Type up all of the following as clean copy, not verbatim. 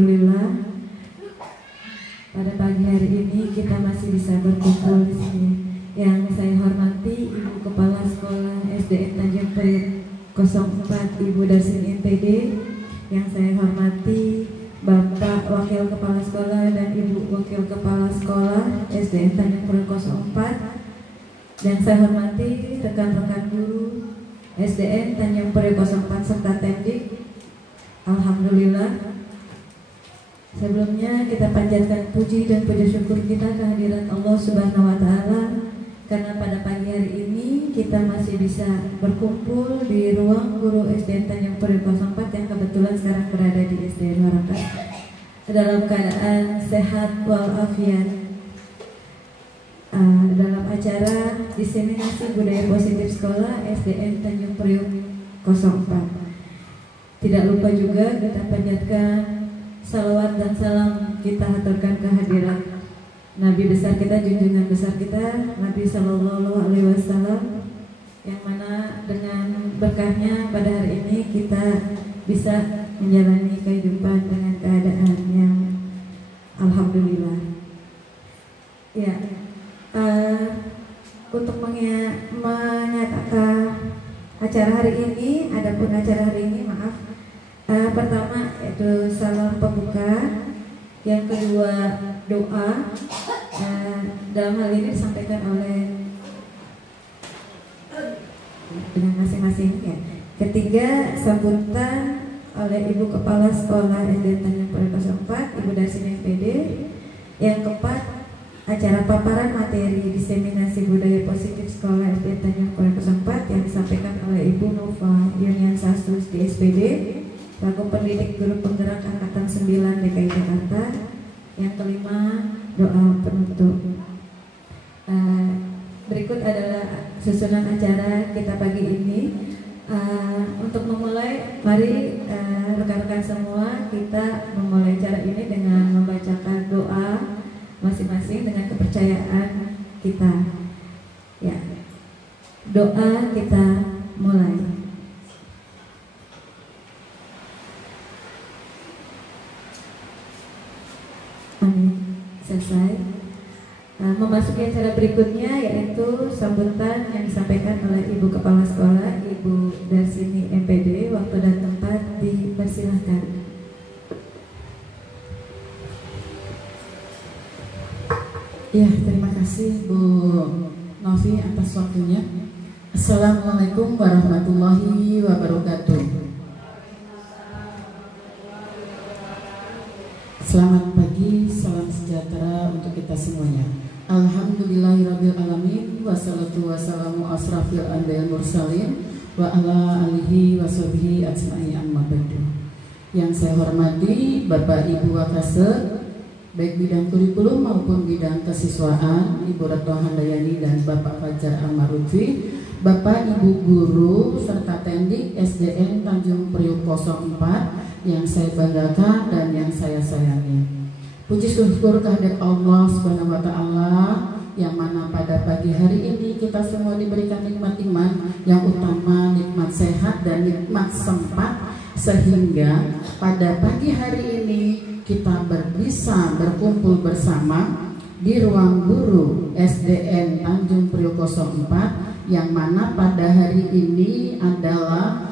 Alhamdulillah pada pagi hari ini kita masih bisa berkumpul di sini. Yang saya hormati Ibu Kepala Sekolah SDN Tanjung Priok 04 Ibu Darsin NPD. Yang saya hormati Bapak Wakil Kepala Sekolah dan Ibu Wakil Kepala Sekolah SDN Tanjung Priok 04. Dan saya hormati rekan-rekan guru SDN Tanjung Priok 04 serta Temdik. Alhamdulillah, sebelumnya kita panjatkan puji dan puji syukur kita kehadirat Allah Subhanahu wa Ta'ala, karena pada pagi hari ini kita masih bisa berkumpul di ruang guru SDN Tanjung Priok 04 yang kebetulan sekarang berada di SDN Warakas dalam keadaan sehat walafiat. Dalam acara diseminasi budaya positif sekolah SDN Tanjung Priok 04. Tidak lupa juga kita panjatkan salawat dan salam kita haturkan kehadiran Nabi besar kita, junjungan besar kita, Nabi Sallallahu Alaihi Wasallam, yang mana dengan berkahnya pada hari ini kita bisa menjalani kehidupan dengan keadaan yang alhamdulillah. Ya, untuk menyatakan acara hari ini, adapun acara hari ini, maaf, pertama yaitu salam pembuka, yang kedua doa, dalam hal ini disampaikan oleh dengan masing-masing ya. Ketiga, sambutan oleh Ibu Kepala Sekolah SDN Tanjung Priok 04 Ibu Darsin NPD. Yang keempat, acara paparan materi diseminasi budaya positif sekolah SDN Tanjung Priok 04 yang disampaikan oleh Ibu Nova Yunian Sastus di SPD, selaku pendidik guru penggerak angkatan 9 DKI Jakarta. Yang kelima, doa penutup. Berikut adalah susunan acara kita pagi ini. Untuk memulai, mari rekan-rekan semua kita memulai acara ini dengan membacakan doa masing-masing dengan kepercayaan kita. Ya, doa kita mulai. Amin. Selesai. Memasuki acara berikutnya yaitu sambutan yang disampaikan oleh Ibu Kepala Sekolah Ibu Darsini MPD. Waktu dan tempat dipersilahkan. Ya, terima kasih Bu Novi atas waktunya. Assalamualaikum warahmatullahi wabarakatuh. Selamat pagi, salam sejahtera untuk kita semuanya. Alhamdulillahirrabbilalamin, wassalatu wassalamu asrafil anbiya'il mursalin wa ala alihi wa sahbihi ajma'in, amma ba'du. Yang saya hormati Bapak Ibu Wakase, baik bidang kurikulum maupun bidang kesiswaan, Ibu Retno Handayani dan Bapak Fajar Almarudfi, Bapak Ibu Guru serta Tendik SDN Tanjung Priok 04 yang saya banggakan dan yang saya sayangi. Puji syukur kehadirat Allah Subhanahu wa Ta'ala, yang mana pada pagi hari ini kita semua diberikan nikmat iman, yang utama nikmat sehat dan nikmat sempat, sehingga pada pagi hari ini kita bisa berkumpul bersama di ruang guru SDN Tanjung Priok 04, yang mana pada hari ini adalah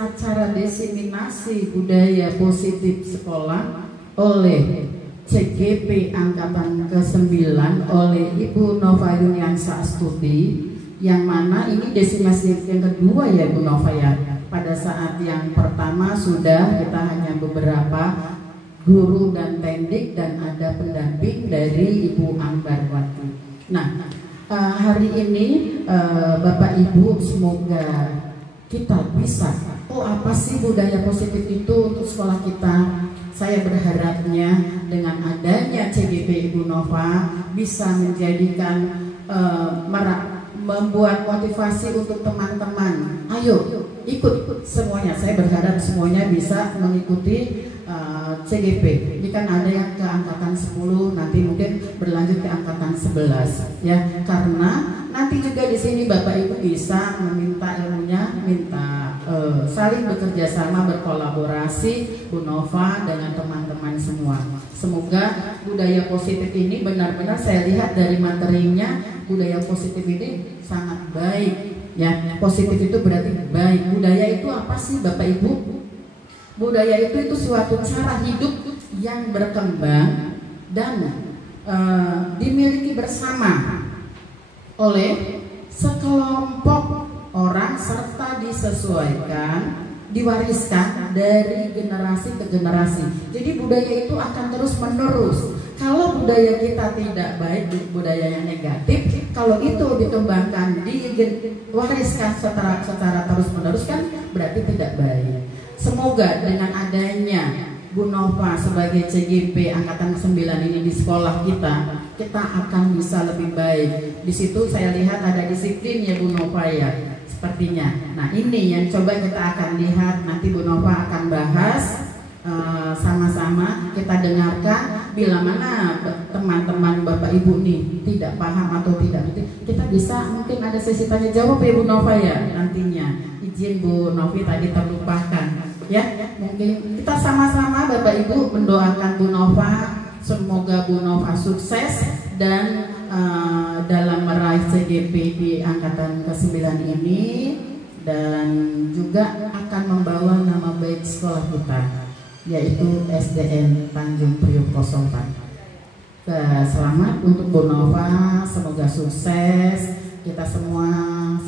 acara diseminasi budaya positif sekolah oleh CGP Angkatan ke-9 oleh Ibu Nova Yunian Sastuti, yang mana ini diseminasi yang kedua ya Bu Nova ya. Pada saat yang pertama sudah kita hanya beberapa guru dan tendik dan ada pendamping dari Ibu Ambarwati. Nah, hari ini Bapak Ibu semoga kita bisa, apa sih budaya positif itu untuk sekolah kita. Saya berharapnya dengan adanya CGP Ibu Nova bisa menjadikan membuat motivasi untuk teman-teman. Ayo ikut semuanya. Saya berharap semuanya bisa mengikuti CGP. Ini kan ada yang ke angkatan 10, nanti mungkin berlanjut ke angkatan 11 ya. Karena nanti juga di sini Bapak Ibu bisa meminta ilmunya, minta saling bekerja sama, berkolaborasi Bu Nova dengan teman-teman teman-teman semua. Semoga budaya positif ini benar-benar saya lihat dari materinya, budaya positif ini sangat baik ya. Positif itu berarti baik. Budaya itu apa sih Bapak Ibu? Budaya itu suatu cara hidup yang berkembang dan dimiliki bersama oleh sekelompok orang serta disesuaikan, diwariskan dari generasi ke generasi. Jadi budaya itu akan terus menerus. Kalau budaya kita tidak baik, budaya yang negatif, kalau itu dikembangkan, diwariskan secara terus menerus kan berarti tidak baik. Semoga dengan adanya Bu Nova sebagai CGP Angkatan 9 ini di sekolah kita akan bisa lebih baik. Di situ saya lihat ada disiplin ya Bu Nova ya, sepertinya. Nah ini yang coba kita akan lihat, nanti Bu Nova akan bahas sama-sama, kita dengarkan. Bila mana teman-teman Bapak Ibu nih tidak paham atau tidak ngerti, kita bisa mungkin ada sesi tanya jawab ya Bu Nova ya nantinya. Izin Bu Novi tadi terlupakan ya, mungkin kita sama-sama Bapak Ibu mendoakan Bu Nova, semoga Bu Nova sukses dan dalam meraih CGP di angkatan ke-9 ini, dan juga akan membawa nama baik sekolah kita, yaitu SDN Tanjung Priok 04. Selamat untuk Bu Nova, semoga sukses. Kita semua,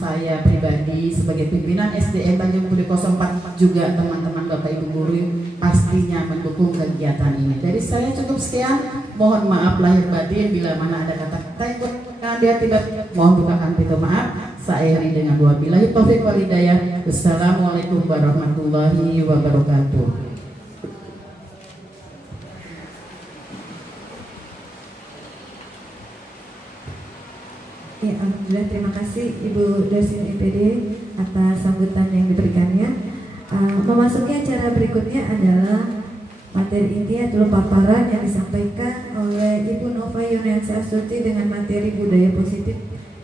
saya pribadi sebagai pimpinan SDN Tanjung Priok 04, juga teman-teman Bapak Ibu guru pastinya mendukung kegiatan ini. Jadi saya cukup sekian, mohon maaf lahir batin bila mana ada kata-kata yang dia tidak, mohon bukakan pintu maaf. Saya iri dengan wabillahi taufiq wal hidayah. Wassalamualaikum warahmatullahi wabarakatuh. Ya, alhamdulillah, terima kasih Ibu Dosen IPD atas sambutan yang diberikannya. Memasuki acara berikutnya adalah materi inti atau paparan yang disampaikan oleh Ibu Nova Yuniansyah Astuti dengan materi budaya positif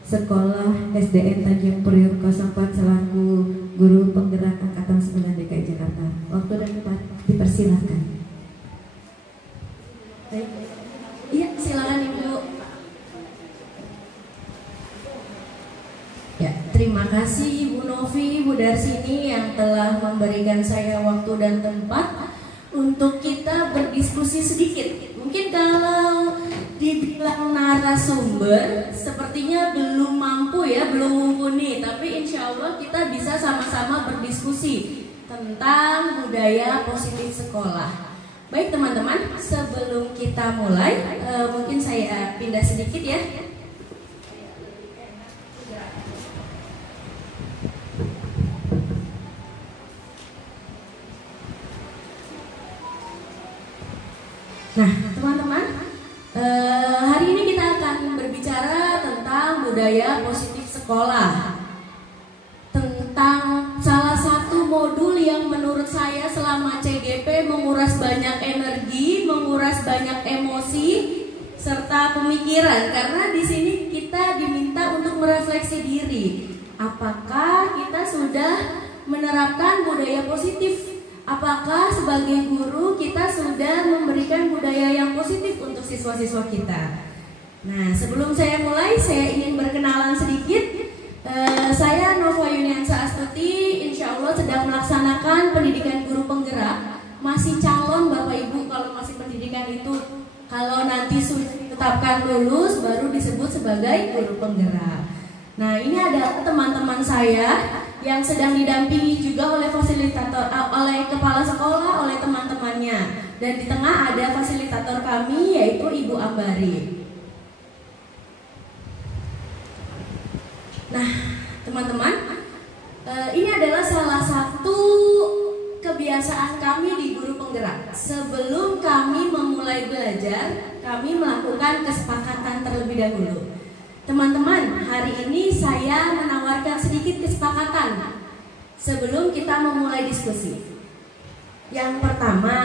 sekolah SDN Tanjung Priok 04 selaku guru penggerak angkatan 9 DKI Jakarta. Waktu dan tempat dipersilahkan. Baik. Iya, silakan Ibu. Ya, terima kasih Bu Novi, Bu Darsini yang telah memberikan saya waktu dan tempat untuk kita berdiskusi sedikit. Mungkin kalau dibilang narasumber sepertinya belum mampu ya, belum mumpuni, tapi insya Allah kita bisa sama-sama berdiskusi tentang budaya positif sekolah. Baik teman-teman, sebelum kita mulai, mungkin saya pindah sedikit ya. Nah, teman-teman, hari ini kita akan berbicara tentang budaya positif sekolah, tentang salah satu modul yang menurut saya selama CGP menguras banyak energi, menguras banyak emosi, serta pemikiran. Karena di sini kita diminta untuk merefleksi diri. Apakah kita sudah menerapkan budaya positif? Apakah sebagai guru kita sudah memberikan budaya yang positif untuk siswa-siswa kita? Nah, sebelum saya mulai, saya ingin berkenalan sedikit. Saya Nova Yuniansyah Astuti, insya Allah sedang melaksanakan pendidikan guru penggerak. Masih calon Bapak Ibu kalau masih pendidikan itu. Kalau nanti sudah ditetapkan lulus, baru disebut sebagai guru penggerak. Nah, ini adalah teman-teman saya yang sedang didampingi juga oleh fasilitator, oleh kepala sekolah, oleh teman-temannya. Dan di tengah ada fasilitator kami yaitu Ibu Ambari. Nah, teman-teman, ini adalah salah satu kebiasaan kami di guru penggerak. Sebelum kami memulai belajar, kami melakukan kesepakatan terlebih dahulu. Teman-teman, hari ini saya menawarkan sedikit kesepakatan sebelum kita memulai diskusi. Yang pertama,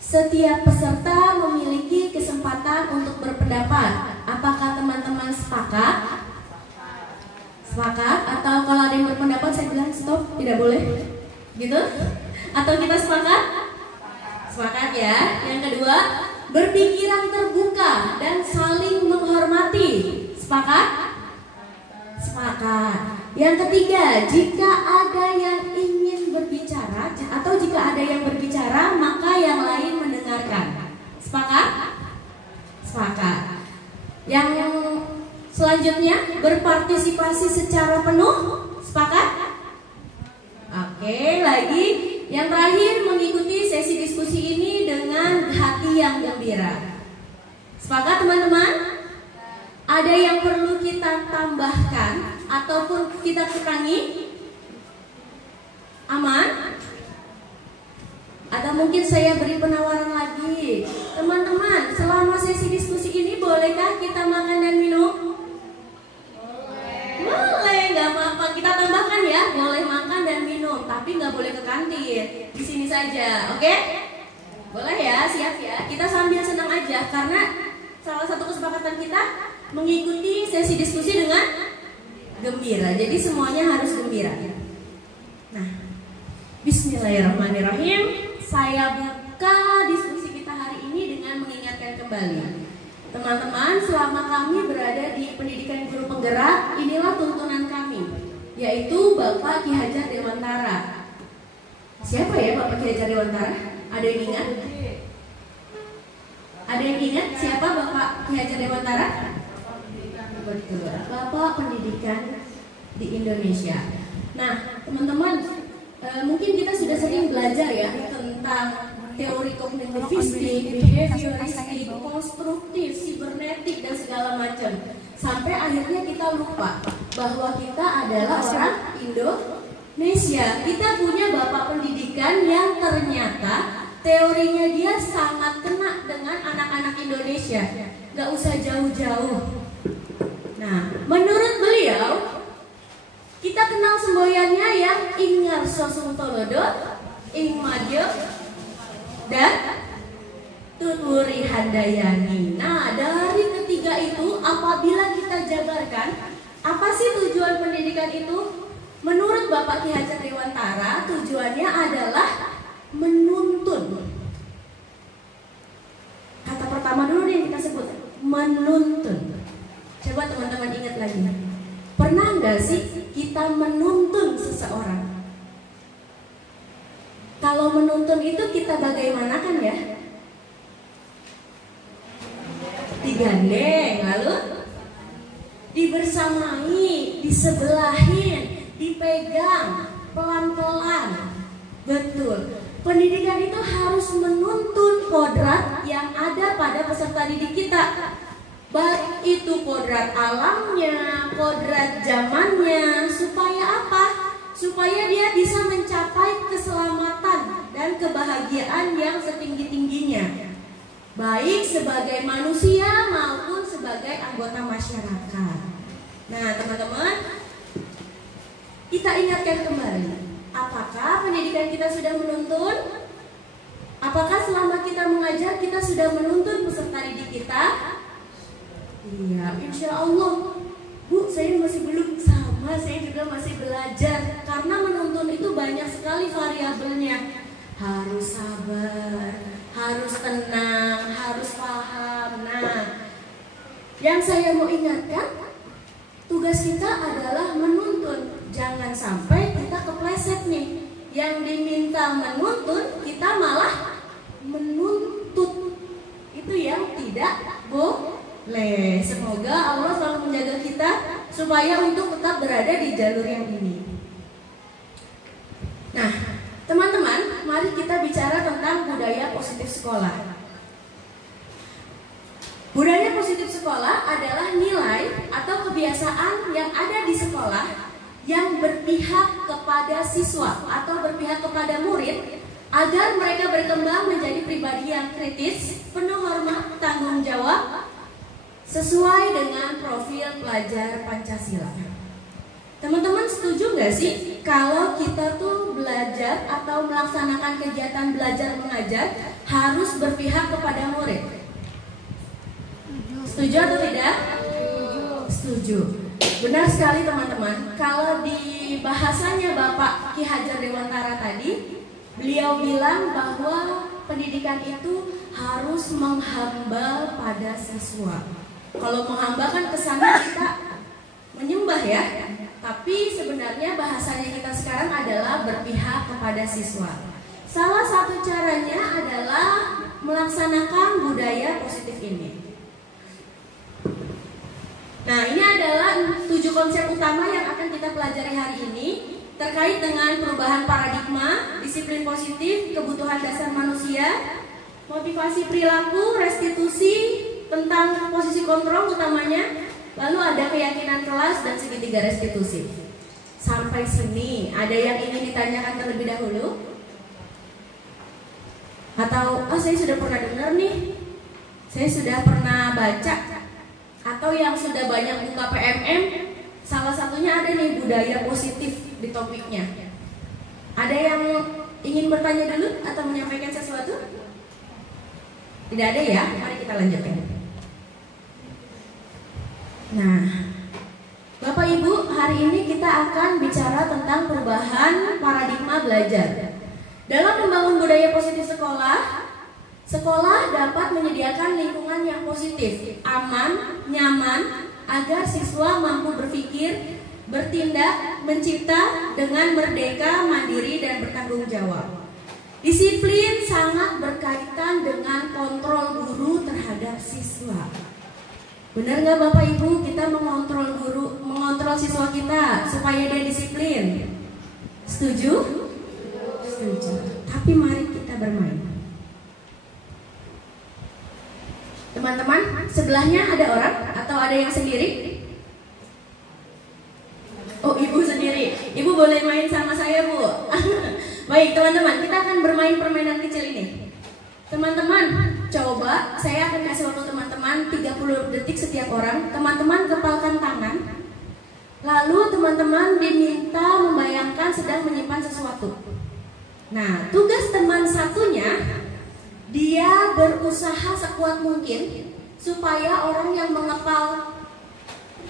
setiap peserta memiliki kesempatan untuk berpendapat. Apakah teman-teman sepakat? Sepakat? Atau kalau ada yang berpendapat saya bilang stop, tidak boleh? Gitu? Atau kita sepakat? Sepakat ya? Yang kedua, berpikiran terbuka dan saling menghormati. Sepakat? Sepakat. Yang ketiga, jika ada yang ingin berbicara atau jika ada yang berbicara, maka yang lain mendengarkan. Sepakat? Sepakat. Yang selanjutnya, berpartisipasi secara penuh. Sepakat? Oke, lagi yang terakhir, mengikuti sesi diskusi ini dengan hati yang gembira. Sepakat teman-teman? Ada yang perlu kita tambahkan ataupun kita kurangi? Aman? Atau mungkin saya beri penawaran lagi. Teman-teman, selama sesi diskusi ini bolehkah kita makan dan minum? Boleh, nggak apa-apa. Kita tambahkan ya, boleh makan dan minum, tapi nggak boleh ke kantin. Di sini saja, oke? Boleh ya, siap ya. Kita sambil senang aja karena salah satu kesepakatan kita mengikuti sesi diskusi dengan gembira. Jadi semuanya harus gembira. Nah, bismillahirrahmanirrahim. Saya buka diskusi kita hari ini dengan mengingatkan kembali. Teman-teman, selama kami berada di pendidikan guru penggerak, inilah tuntunan kami, yaitu Bapak Ki Hajar Dewantara. Siapa ya Bapak Ki Hajar Dewantara? Ada yang ingat? Ada yang ingat siapa Bapak Ki Hajar Dewantara? Betul, Bapak Pendidikan di Indonesia. Nah, teman-teman, mungkin kita sudah sering belajar ya tentang teori kognitivistik, behavioristik, konstruktif, sibernetik dan segala macam. Sampai akhirnya kita lupa bahwa kita adalah orang Indonesia. Kita punya Bapak Pendidikan yang ternyata teorinya dia sangat kena dengan anak-anak Indonesia. Gak usah jauh-jauh. Nah, menurut beliau, kita kenal semboyannya yang ing ngarso sungtolodo, ing majo, dan tuturi handayani. Nah, dari ketiga itu, apabila kita jabarkan, apa sih tujuan pendidikan itu? Menurut Bapak Ki Hajar Dewantara, tujuannya adalah menuntun. Kata pertama dulu nih yang kita sebut, menuntun. Coba teman-teman ingat lagi. Pernah nggak sih kita menuntun seseorang? Kalau menuntun itu kita bagaimanakan ya? Digandeng, lalu dibersamai, disebelahin, dipegang, pelan-pelan. Betul. Pendidikan itu harus menuntun kodrat yang ada pada peserta didik kita. Baik itu kodrat alamnya, kodrat zamannya, supaya apa? Supaya dia bisa mencapai keselamatan dan kebahagiaan yang setinggi-tingginya, baik sebagai manusia maupun sebagai anggota masyarakat. Nah teman-teman, kita ingatkan kembali, apakah pendidikan kita sudah menuntun? Apakah selama kita mengajar kita sudah menuntun peserta didik kita? Iya, insya Allah. Bu, saya masih belum sama, saya juga masih belajar. Karena menuntun itu banyak sekali variabelnya. Harus sabar, harus tenang, harus paham. Nah, yang saya mau ingatkan, tugas kita adalah menuntun. Jangan sampai kita kepleset nih. Yang diminta menuntun, kita malah menuntut. Itu yang tidak boleh. Semoga Allah selalu menjaga kita supaya untuk tetap berada di jalur yang ini. Nah, teman-teman, mari kita bicara tentang budaya positif sekolah. Budaya positif sekolah adalah nilai atau kebiasaan yang ada di sekolah yang berpihak kepada siswa atau berpihak kepada murid agar mereka berkembang menjadi pribadi yang kritis, penuh hormat, tanggung jawab, sesuai dengan profil pelajar Pancasila. Teman-teman setuju nggak sih kalau kita tuh belajar atau melaksanakan kegiatan belajar mengajar harus berpihak kepada murid? Setuju atau tidak? Setuju. Benar sekali teman-teman. Kalau di bahasanya Bapak Ki Hajar Dewantara tadi, beliau bilang bahwa pendidikan itu harus menghamba pada siswa. Kalau menghamba kan kesannya kita menyembah ya, tapi sebenarnya bahasanya kita sekarang adalah berpihak kepada siswa. Salah satu caranya adalah melaksanakan budaya positif ini. Nah, ini adalah 7 konsep utama yang akan kita pelajari hari ini terkait dengan perubahan paradigma, disiplin positif, kebutuhan dasar manusia, motivasi perilaku, restitusi, tentang posisi kontrol utamanya, lalu ada keyakinan kelas dan segitiga restitusi. Sampai sini, ada yang ingin ditanyakan terlebih dahulu? Atau, saya sudah pernah dengar nih, saya sudah pernah baca, atau yang sudah banyak buka PMM, salah satunya ada nih budaya positif di topiknya. Ada yang ingin bertanya dulu atau menyampaikan sesuatu? Tidak ada ya? Mari kita lanjutkan. Nah, Bapak Ibu, hari ini kita akan bicara tentang perubahan paradigma belajar. Dalam membangun budaya positif sekolah, sekolah dapat menyediakan lingkungan yang positif, aman, nyaman, agar siswa mampu berpikir, bertindak, mencipta dengan merdeka, mandiri, dan bertanggung jawab. Disiplin sangat berkaitan dengan kontrol guru terhadap siswa. Benar nggak Bapak Ibu, kita mengontrol guru, mengontrol siswa kita supaya dia disiplin? Setuju? Setuju. Tapi mari kita bermain. Teman-teman, sebelahnya ada orang atau ada yang sendiri? Oh, Ibu sendiri. Ibu boleh main sama saya, Bu. Baik, teman-teman, kita akan bermain permainan kecil ini. Teman-teman, coba saya akan kasih waktu teman-teman 30 detik setiap orang. Teman-teman kepalkan tangan. Lalu teman-teman diminta membayangkan sedang menyimpan sesuatu. Nah, tugas teman satunya, dia berusaha sekuat mungkin supaya orang yang mengepal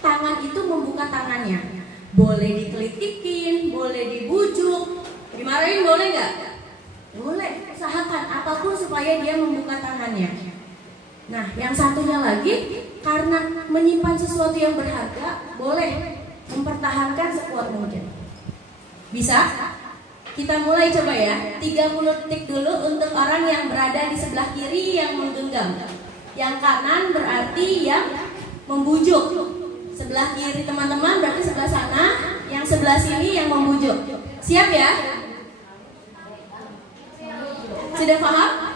tangan itu membuka tangannya. Boleh dikelitikin, boleh dibujuk, dimarahin boleh nggak? Boleh, usahakan apapun supaya dia membuka tangannya. Nah, yang satunya lagi, karena menyimpan sesuatu yang berharga, boleh mempertahankan sekuat mungkin. Bisa? Kita mulai coba ya. 30 detik dulu untuk orang yang berada di sebelah kiri yang menggenggam. Yang kanan berarti yang membujuk. Sebelah kiri teman-teman berarti sebelah sana, yang sebelah sini yang membujuk. Siap ya? Sudah paham?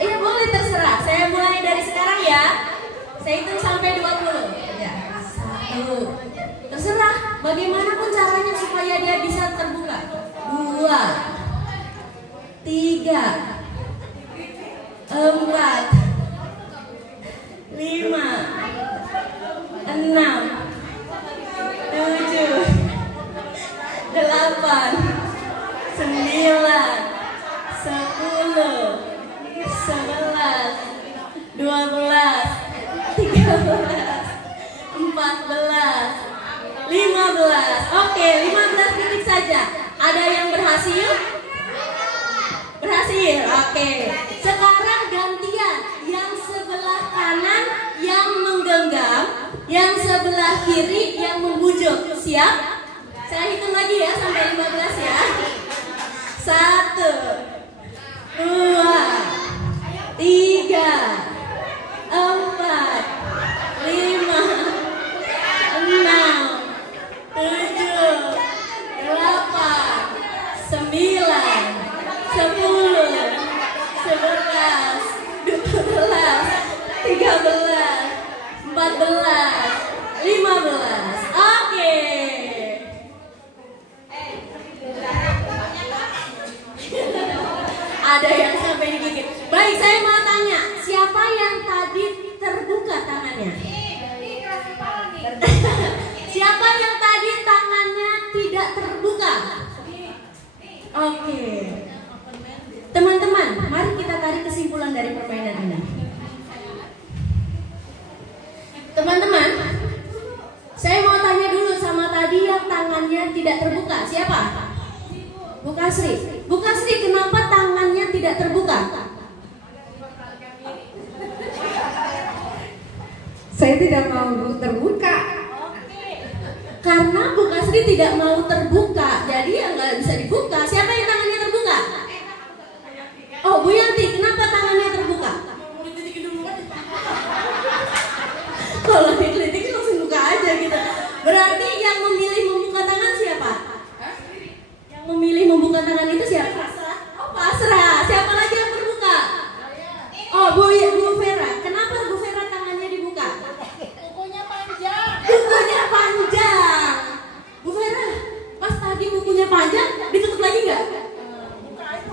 Iya, boleh, terserah. Saya mulai dari sekarang ya. Saya hitung sampai 20. Ya. 1. Terserah. Bagaimanapun caranya supaya dia bisa terbuka. 2, 3, 4, 5, 6, 7, 8, 9, 10, 11, 12, 13, 14, 15. Oke, 15 detik saja. Ada yang berhasil? Berhasil. Oke. Sekarang gantian. Yang sebelah kanan yang menggenggam, yang sebelah kiri yang membujuk. Siap? Saya hitung lagi ya sampai 15 ya. 1, 2, 3, 4, 5, 6, 7, 8, 9, 10, 11, 12, 13, 14, 15. Oke. Ada yang sampai digigit. Baik, saya mau tanya, siapa yang tadi terbuka tangannya? Siapa yang tadi tangannya tidak terbuka? Oke. Teman-teman, mari kita tarik kesimpulan dari permainan ini. Teman-teman, saya mau tanya dulu sama tadi yang tangannya tidak terbuka. Siapa? Bu Kasri. Bu Kasri, saya tidak mau terbuka. Karena Bu Kasri tidak mau terbuka, jadi ya nggak bisa dibuka. Siapa yang tangannya terbuka? Oh, Bu Yanti, kenapa tangannya terbuka? Kalau dikritik langsung buka aja gitu. Berarti yang memilih membuka tangan siapa? Yang memilih membuka tangan itu siapa? Oh, pasrah. Siapa lagi yang terbuka? Oh, Bu Vera. Kenapa Bu Vera tangannya dibuka? Bukunya panjang. Bu Vera, pas tadi bukunya panjang, ditutup lagi nggak?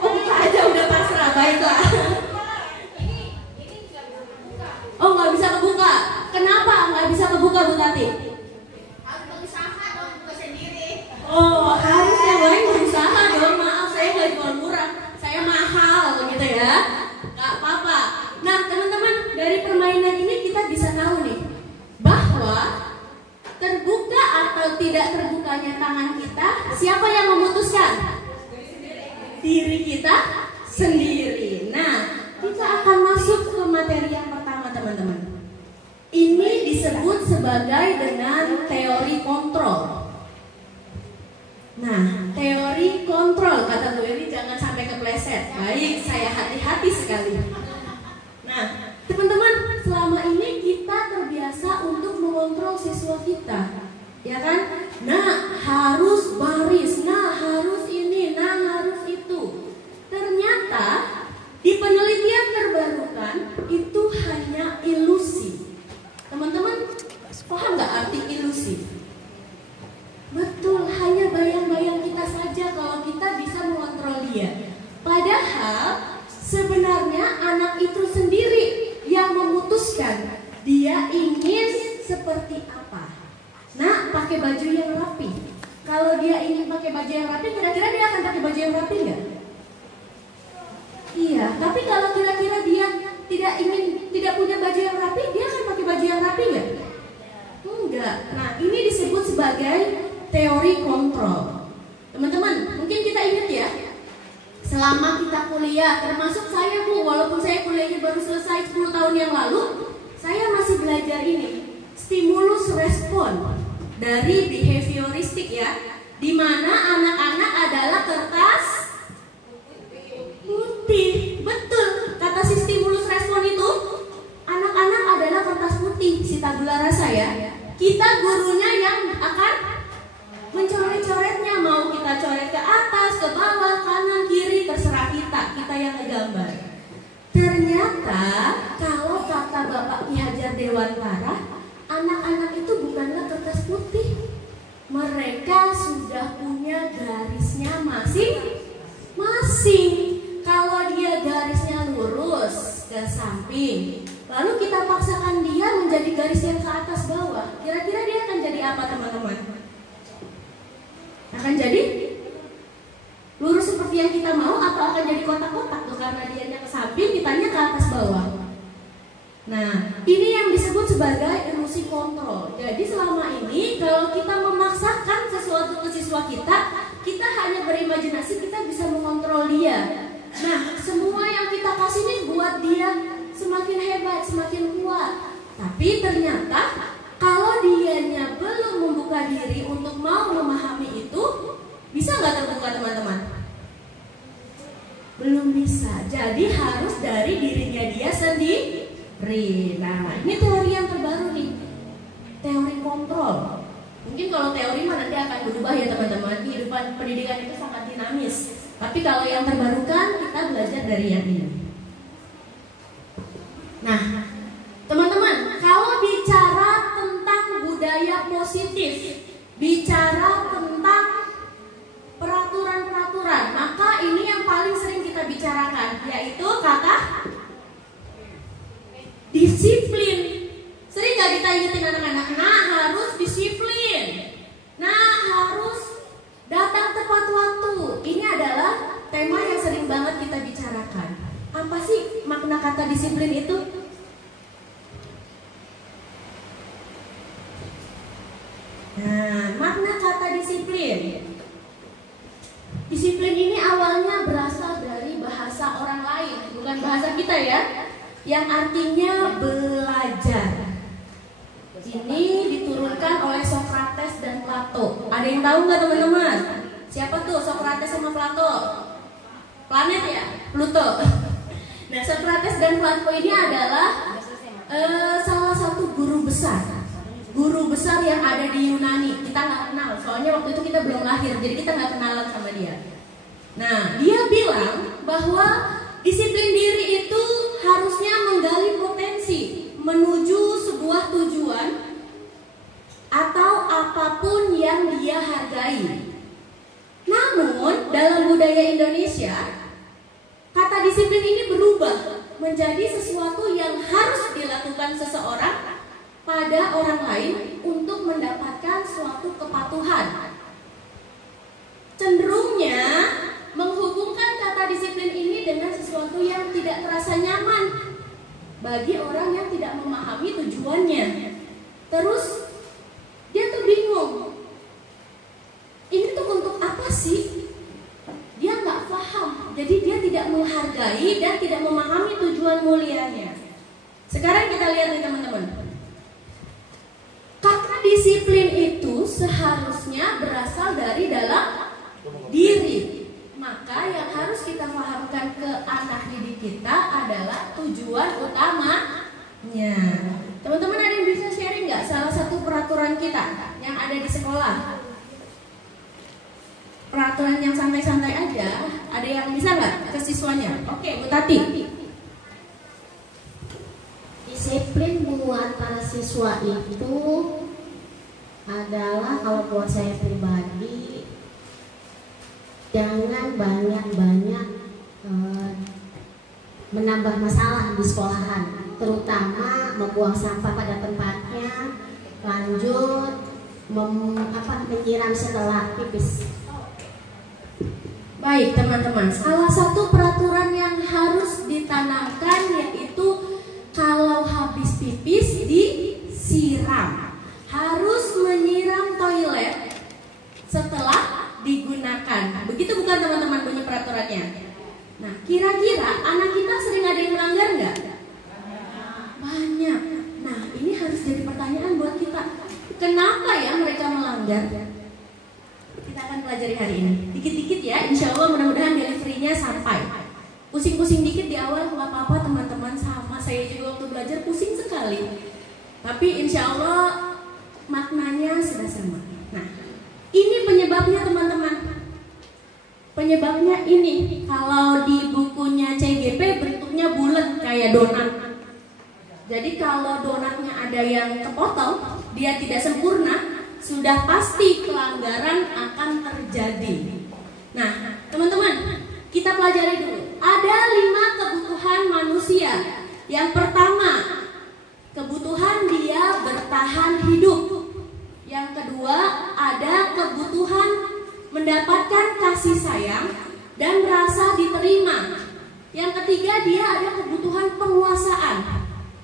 Oh, buka aja, udah pasrah. Baiklah. Oh, nggak bisa kebuka. Kenapa nggak bisa kebuka, Bu Tati? Harus berusaha dong, buka sendiri. Oh, harus yang lain berusaha dong. Maaf, saya nggak jual murah, saya mahal gitu ya. Nggak apa-apa. Nah, teman-teman, dari permainan ini kita bisa tahu nih bahwa terbuka atau tidak terbukanya tangan kita, siapa yang memutuskan? Diri kita sendiri. Nah, kita akan masuk ke materi yang pertama, teman-teman. Ini disebut sebagai dengan teori kontrol. Nah, teori kontrol, kata Bu Eri, jangan sampai kepleset. Baik, saya hati-hati sekali. Nah, teman-teman, selama ini kita terbiasa untuk mengontrol siswa kita, ya kan? Nah, harus baris, nah harus ini, nah harus itu. Ternyata di penelitian terbarukan itu hanya ilusi. Teman-teman, paham nggak arti ilusi? Betul, hanya bayang-bayang kita saja kalau kita bisa mengontrol dia. Padahal sebenarnya anak itu sendiri yang memutuskan dia ingin seperti apa. Nah, pakai baju yang rapi. Kalau dia ingin pakai baju yang rapi, kira-kira dia akan pakai baju yang rapi nggak? Iya, tapi kalau kira-kira dia tidak punya baju yang rapi, dia akan pakai baju yang rapi nggak? Enggak. Nah, ini disebut sebagai teori kontrol. Teman-teman, mungkin kita ingat ya, selama kita kuliah, termasuk saya Bu, walaupun saya kuliahnya baru selesai 10 tahun yang lalu, saya masih belajar ini, stimulus respon dari behavioristik ya, di mana anak-anak adalah kertas putih. Betul, kata si stimulus respon itu, anak-anak adalah kertas putih, si tabula rasa ya. Kita gurunya yang akan mencoret-coretnya, mau kita coret ke atas, ke bawah, kanan, kiri, terserah kita yang ngegambar. Ternyata kalau kata Bapak Ki Hajar Dewantara, anak-anak itu bukanlah kertas putih. Mereka sudah punya garisnya masing-masing. Kalau dia garisnya lurus ke samping, lalu kita paksakan dia menjadi garis yang ke atas bawah, kira-kira dia akan jadi apa, teman-teman? Akan jadi lurus seperti yang kita mau, atau akan jadi kotak-kotak tuh karena dianya ke samping, kitanya ke atas bawah. Nah, ini yang disebut sebagai ilusi kontrol. Jadi selama ini kalau kita memaksakan sesuatu ke siswa kita hanya berimajinasi kita bisa mengontrol dia. Nah, semua yang kita kasih ini buat dia semakin hebat, semakin kuat. Tapi ternyata kalau dianya belum membuka diri untuk mau memahami itu, bisa nggak terbuka, teman-teman? Belum bisa. Jadi harus dari dirinya dia sendiri. Nah, ini teori yang terbaru nih, teori kontrol. Mungkin kalau teori mah nanti akan berubah ya teman-teman. Kehidupan pendidikan itu sangat dinamis. Tapi kalau yang terbarukan kita belajar dari yang ini. Nah, teman-teman, kalau bicara tentang budaya positif, bicara tentang peraturan-peraturan, maka ini yang paling sering kita bicarakan, yaitu kata disiplin. Sering gak kita ingetin anak-anak, nah harus disiplin, nah harus datang tepat waktu. Ini adalah tema yang sering banget kita bicarakan. Apa sih makna kata disiplin itu? Nah, makna kata disiplin. Disiplin ini awalnya berasal dari bahasa orang lain, bukan bahasa kita ya, yang artinya belajar. Ini diturunkan oleh Socrates dan Plato. Ada yang tahu nggak teman-teman? Siapa tuh Socrates sama Plato? Planet ya? Pluto. Nah, Socrates dan Plato ini adalah salah satu guru besar yang ada di Yunani. Kita nggak kenal, soalnya waktu itu kita belum lahir, jadi kita nggak kenalan sama dia. Nah, dia bilang bahwa disiplin diri itu harusnya menggali potensi menuju sebuah tujuan atau apapun yang dia hargai. Namun, dalam budaya Indonesia, kata disiplin ini berubah menjadi sesuatu yang harus dilakukan seseorang pada orang lain untuk mendapatkan suatu kepatuhan. Cenderungnya menghubungkan kata disiplin ini dengan sesuatu yang tidak terasa nyaman bagi orang yang tidak memahami tujuannya. Terus dia tuh bingung, ini tuh untuk apa sih? Dia nggak paham, jadi dia tidak menghargai dan tidak memahami tujuan mulianya. Sekarang kita lihat nih teman-teman, kata disiplin itu seharusnya berasal dari dalam diri. Maka yang harus kita pahamkan ke anak didik kita adalah tujuan utamanya. Teman-teman, ada yang bisa sharing nggak salah satu peraturan kita yang ada di sekolah? Peraturan yang santai-santai aja. Ada yang bisa nggak ke siswanya? Oke, Bu Tati. Disiplin buat para siswa itu adalah, kalau buat saya pribadi, jangan banyak-banyak menambah masalah di sekolahan, terutama membuang sampah pada tempatnya, lanjut menyiram setelah pipis. Baik teman-teman, salah satu peraturan yang harus ditanamkan yaitu kalau habis pipis disiram. Harus menyiram toilet setelah digunakan. Begitu bukan teman-teman bunyi peraturannya? Nah, kira-kira anak kita sering ada yang melanggar nggak? Banyak. Nah, ini harus jadi pertanyaan buat kita. Kenapa ya mereka melanggar? Kita akan pelajari hari ini. Dikit-dikit ya, insya Allah mudah-mudahan delivery-nya sampai. Pusing-pusing dikit di awal nggak apa-apa teman-teman. Sama saya juga waktu belajar pusing sekali. Tapi insya Allah maknanya sudah sama. Nah, ini penyebabnya teman-teman. Penyebabnya ini, kalau di bukunya CGP bentuknya bulat kayak donat. Jadi kalau donatnya ada yang kepotong, dia tidak sempurna, sudah pasti pelanggaran akan terjadi. Nah, teman-teman, kita pelajari dulu. Ada 5 kebutuhan manusia. Yang pertama, kebutuhan dia bertahan hidup. Yang kedua, ada kebutuhan mendapatkan kasih sayang dan rasa diterima. Yang ketiga, dia ada kebutuhan penguasaan.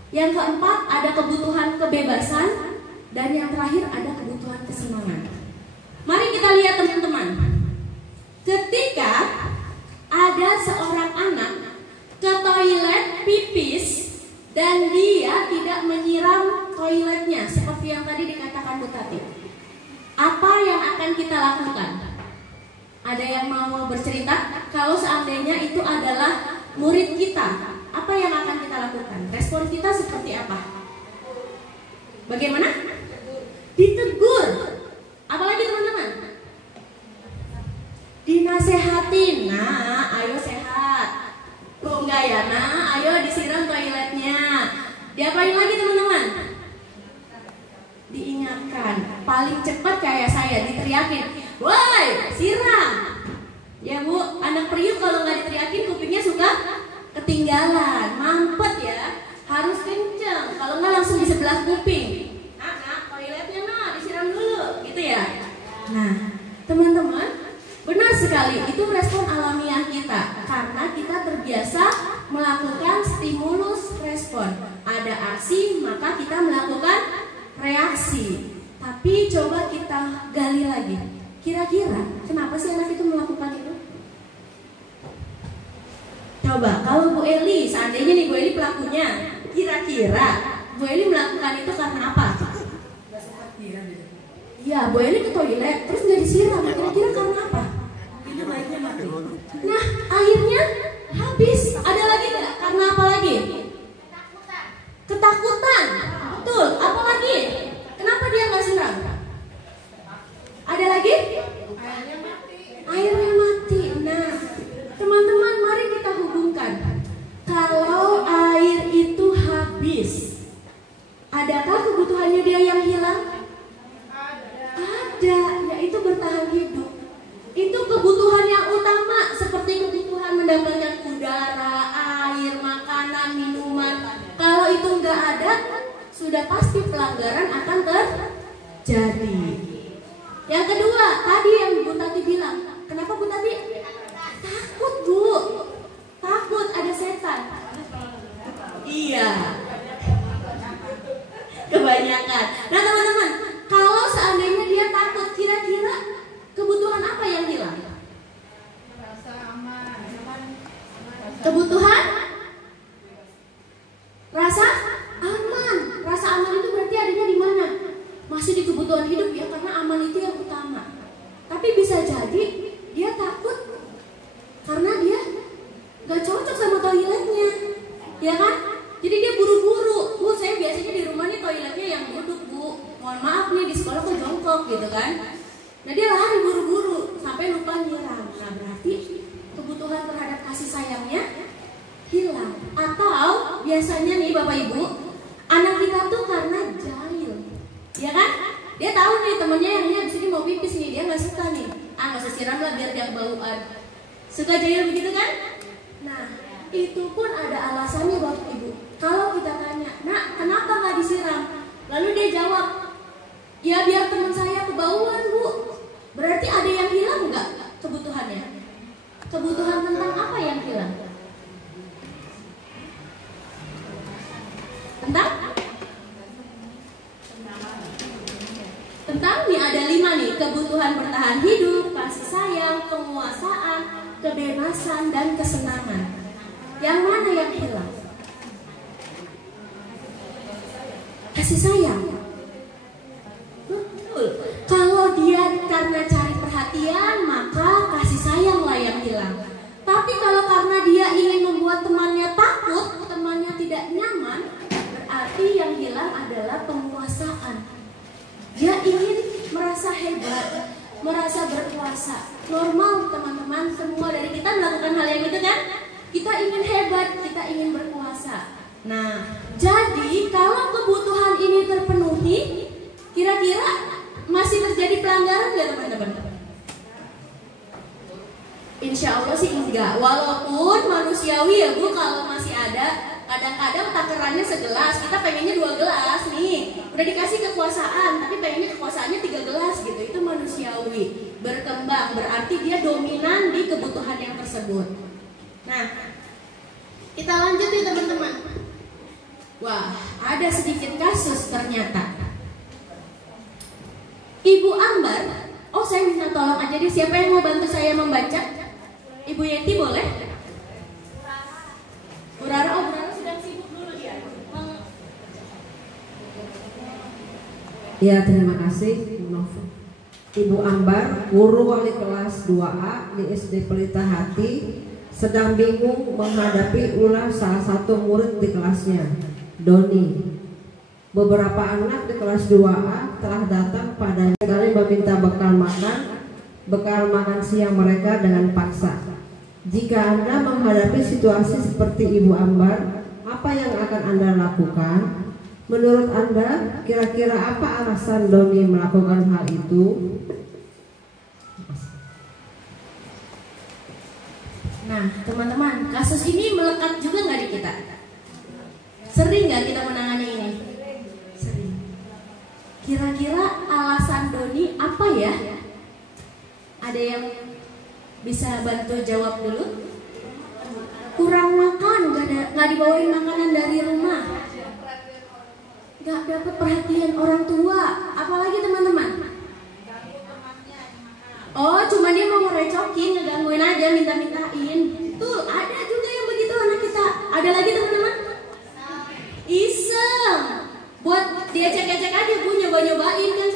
Yang keempat, ada kebutuhan kebebasan. Dan yang terakhir, ada kebutuhan kesenangan. Mari kita lihat teman-teman. Ketika ada seorang anak ke toilet pipis dan dia tidak menyiram toiletnya seperti yang tadi dikatakan Bu Tati, apa yang akan kita lakukan? Ada yang mau bercerita? Kalau seandainya itu adalah murid kita, apa yang akan kita lakukan? Respon kita seperti apa? Bagaimana? Ditegur. Apalagi teman-teman? Dinasehatin. Nah, ayo sehat. Kok enggak ya? Nah, ayo disiram toiletnya. Diapain lagi teman-teman? Diingatkan. Paling cepat kayak saya diteriakin, "Woi, siram!" Ya Bu, anak priuk kalau nggak diteriakin kupingnya suka ketinggalan, mampet ya. Harus kenceng. Kalau nggak langsung di sebelah kuping. Nah, toiletnya disiram dulu, gitu ya. Nah, teman-teman, benar sekali, itu respon alamiah kita karena kita terbiasa melakukan stimulus respon. Ada aksi, maka kita melakukan reaksi. Tapi coba kita gali lagi. Kira-kira kenapa sih anak itu melakukan itu? Coba, kalau Bu Eli, seandainya nih Bu Eli pelakunya, kira-kira Bu Eli melakukan itu karena apa? Iya, Bu Eli ke toilet, terus nggak disiram. Kira-kira karena apa? Itu airnya mati. Nah, airnya habis. Ada lagi nggak? Karena apa lagi? Ketakutan. Betul. Apa lagi? Kenapa dia nggak siram? Ada lagi? Airnya mati. Nah, teman-teman, mari kita hubungkan. Kalau air itu habis, adakah kebutuhannya dia yang hilang? Ada, yaitu bertahan hidup. Itu kebutuhan yang utama, seperti kebutuhan mendapatkan udara, air, makanan, minuman. Kalau itu nggak ada, sudah pasti pelanggaran akan terjadi. Yang kedua, tadi yang Bu Tati bilang, kenapa Bu Tati? Takut, Bu. Takut ada setan. Iya. Kebanyakan. Nah, teman-teman, kalau seandainya dia takut, kira-kira kebutuhan apa yang hilang? Rasa aman. Kebutuhan? Rasa aman. Rasa aman itu berarti adanya di mana? Masih di kebutuhan hidup ya, karena aman itu yang utama. Tapi bisa jadi dia takut karena dia gak cocok sama toiletnya, ya kan? Jadi dia buru-buru. Bu, saya biasanya di rumah nih toiletnya yang duduk, Bu. Mohon maaf nih, di sekolah kok jongkok gitu kan. Nah, dia lari buru-buru sampai lupa nyiram. Nah, berarti kebutuhan terhadap kasih sayangnya hilang. Atau biasanya nih Bapak Ibu, anak kita tuh karena jahil, ya kan? Dia tahu nih temennya yang ini abis ini mau pipis nih, dia nggak suka nih. Ah, nggak usah siram lah biar dia bauan. Suka jahil begitu kan? Nah, itu pun ada alasannya Bapak Ibu. Kalau kita tanya, nak, kenapa nggak disiram? Lalu dia jawab, ya biar teman saya kebauan, Bu. Berarti ada yang hilang nggak kebutuhannya? Kebutuhan tentang apa yang hilang? Tentang nih ada 5 nih, kebutuhan bertahan hidup, kasih sayang, penguasaan, kebebasan, dan kesenangan. Yang mana yang hilang? Kasih sayang. Betul. Kalau dia karena cari perhatian, maka kasih sayanglah yang hilang. Tapi kalau karena dia ingin membuat temannya takut, temannya tidak nyaman, berarti yang hilang adalah penguasaan. Dia ingin merasa hebat, merasa berkuasa. Normal teman-teman, semua dari kita melakukan hal yang itu kan? Kita ingin hebat, kita ingin berkuasa. Nah, jadi kalau kebutuhan ini terpenuhi, kira-kira masih terjadi pelanggaran nggak teman-teman? Insya Allah sih enggak. Walaupun manusiawi ya Bu, kalau masih ada kadang-kadang takarannya segelas, kita pengennya 2 gelas nih. Udah dikasih kekuasaan, tapi pengennya kekuasaannya 3 gelas gitu. Itu manusiawi, berkembang, berarti dia dominan di kebutuhan yang tersebut. Nah, kita lanjut nih teman-teman. Wah, ada sedikit kasus ternyata. Ibu Ambar, oh saya minta tolong aja deh, siapa yang mau bantu saya membaca? Ibu Yeti boleh? Bu Rara, oh Bu Rara sedang sibuk dulu ya. Ya, terima kasih. Ibu Ambar, guru wali kelas 2A di SD Pelita Hati, sedang bingung menghadapi ulah salah satu murid di kelasnya, Doni. Beberapa anak di kelas 2A telah datang pada kali meminta bekal makan siang mereka dengan paksa. Jika Anda menghadapi situasi seperti Ibu Ambar, apa yang akan Anda lakukan? Menurut Anda, kira-kira apa alasan Doni melakukan hal itu? Nah, teman-teman, kasus ini melekat juga nggak di kita? Sering nggak kita menangani ini? Sering. Kira-kira alasan Doni apa ya? Ada yang bisa bantu jawab dulu? Kurang makan, nggak dibawain makanan dari rumah, nggak dapat perhatian orang tua, apalagi teman-teman? Oh, cuma dia mau ngerecokin, ngegangguin aja, minta-mintain. Tuh, ada juga yang begitu anak kita. Ada lagi teman-teman? Iseng. Buat dia cek-cek aja, Bu, nyoba-nyobain kan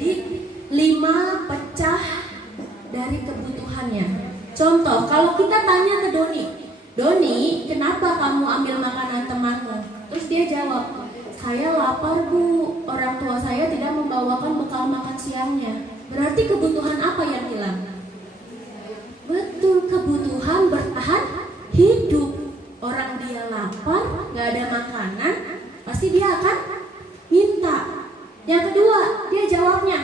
menjadi 5 pecah dari kebutuhannya. Contoh, kalau kita tanya ke Doni, kenapa kamu ambil makanan temanmu? Terus dia jawab, saya lapar Bu, orang tua saya tidak membawakan bekal makan siangnya. Berarti kebutuhan apa yang hilang? Betul, kebutuhan bertahan hidup. Orang dia lapar, gak ada makanan, pasti dia akan minta. Yang kedua, dia jawabnya,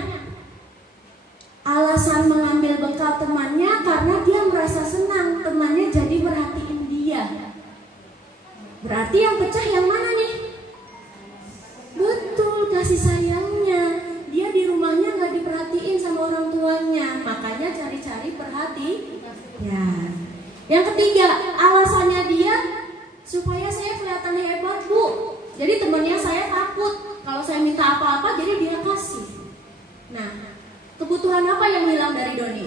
alasan mengambil bekal temannya karena dia merasa senang temannya jadi merhatiin dia. Berarti yang pecah yang mana nih? Betul, kasih sayangnya. Dia di rumahnya gak diperhatiin sama orang tuanya, makanya cari-cari perhatian. Yang ketiga, alasannya dia supaya saya kelihatan hebat Bu. Jadi temannya saya takut kalau saya minta apa-apa, jadi dia kasih. Nah, kebutuhan apa yang hilang dari Doni?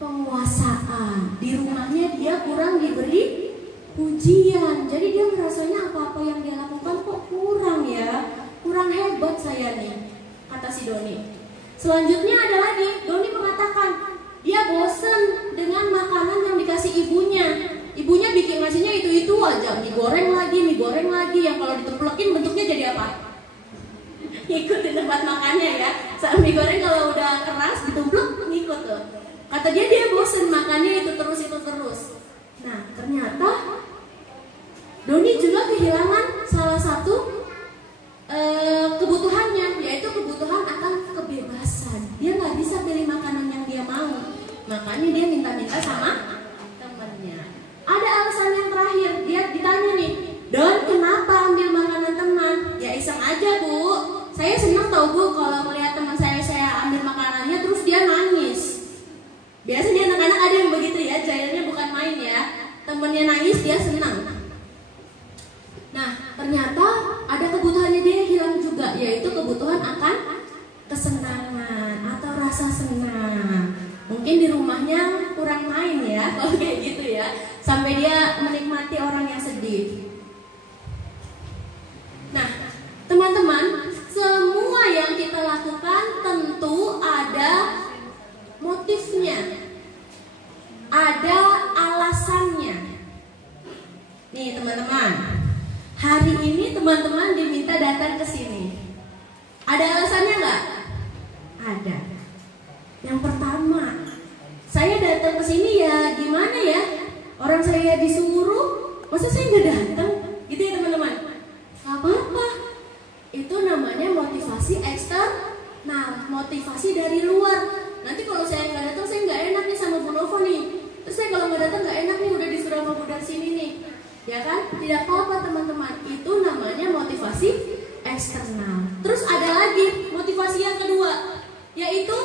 Penguasaan. Di rumahnya dia kurang diberi pujian, jadi dia merasanya apa-apa yang dia lakukan kok kurang ya, kurang hebat saya nih, kata si Doni. Selanjutnya ada lagi, Doni mengatakan dia bosen dengan makanan yang dikasih ibunya. Ibunya bikin nasinya itu aja, mie goreng lagi, yang kalau ditemplekin bentuknya jadi apa? Ikut di tempat makannya ya. Saat mie goreng kalau udah keras ditumplek ngikut tuh. Kata dia bosen makannya itu terus. Nah, ternyata Doni juga kehilangan salah satu kebutuhannya, yaitu kebutuhan akan kebebasan. Dia nggak bisa pilih makanan yang dia mau, makanya dia minta-minta sama temannya. Ada alasan yang terakhir, dia ditanya nih, Don, kenapa ambil makanan teman? Ya iseng aja Bu, saya senang tau Bu kalau melihat teman saya ambil makanannya terus dia nangis. Biasanya anak-anak ada yang begitu ya, jailnya bukan main ya. Temennya nangis dia senang. Nah, ternyata ada kebutuhannya dia yang hilang juga, yaitu kebutuhan akan kesenangan atau rasa senang. Mungkin di rumahnya kurang main ya, kalau kayak gitu ya, sampai dia menikmati orang yang sedih. Nah, teman-teman, semua yang kita lakukan tentu ada motifnya, ada alasannya. Nih teman-teman, hari ini teman-teman diminta datang ke sini. Ada alasannya nggak? Ada. Yang pertama, saya datang ke sini ya gimana ya? Orang saya disuruh, masa saya nggak datang? Gitu ya teman-teman. Gak apa-apa. Itu namanya motivasi eksternal, motivasi dari luar. Nanti kalau saya nggak datang, saya nggak enak nih sama Bu Nova nih. Terus saya kalau nggak datang nggak enak nih, udah disuruh sama Bu dari sini nih. Ya kan? Tidak apa-apa teman-teman. Itu namanya motivasi eksternal. Terus ada lagi motivasi yang kedua, yaitu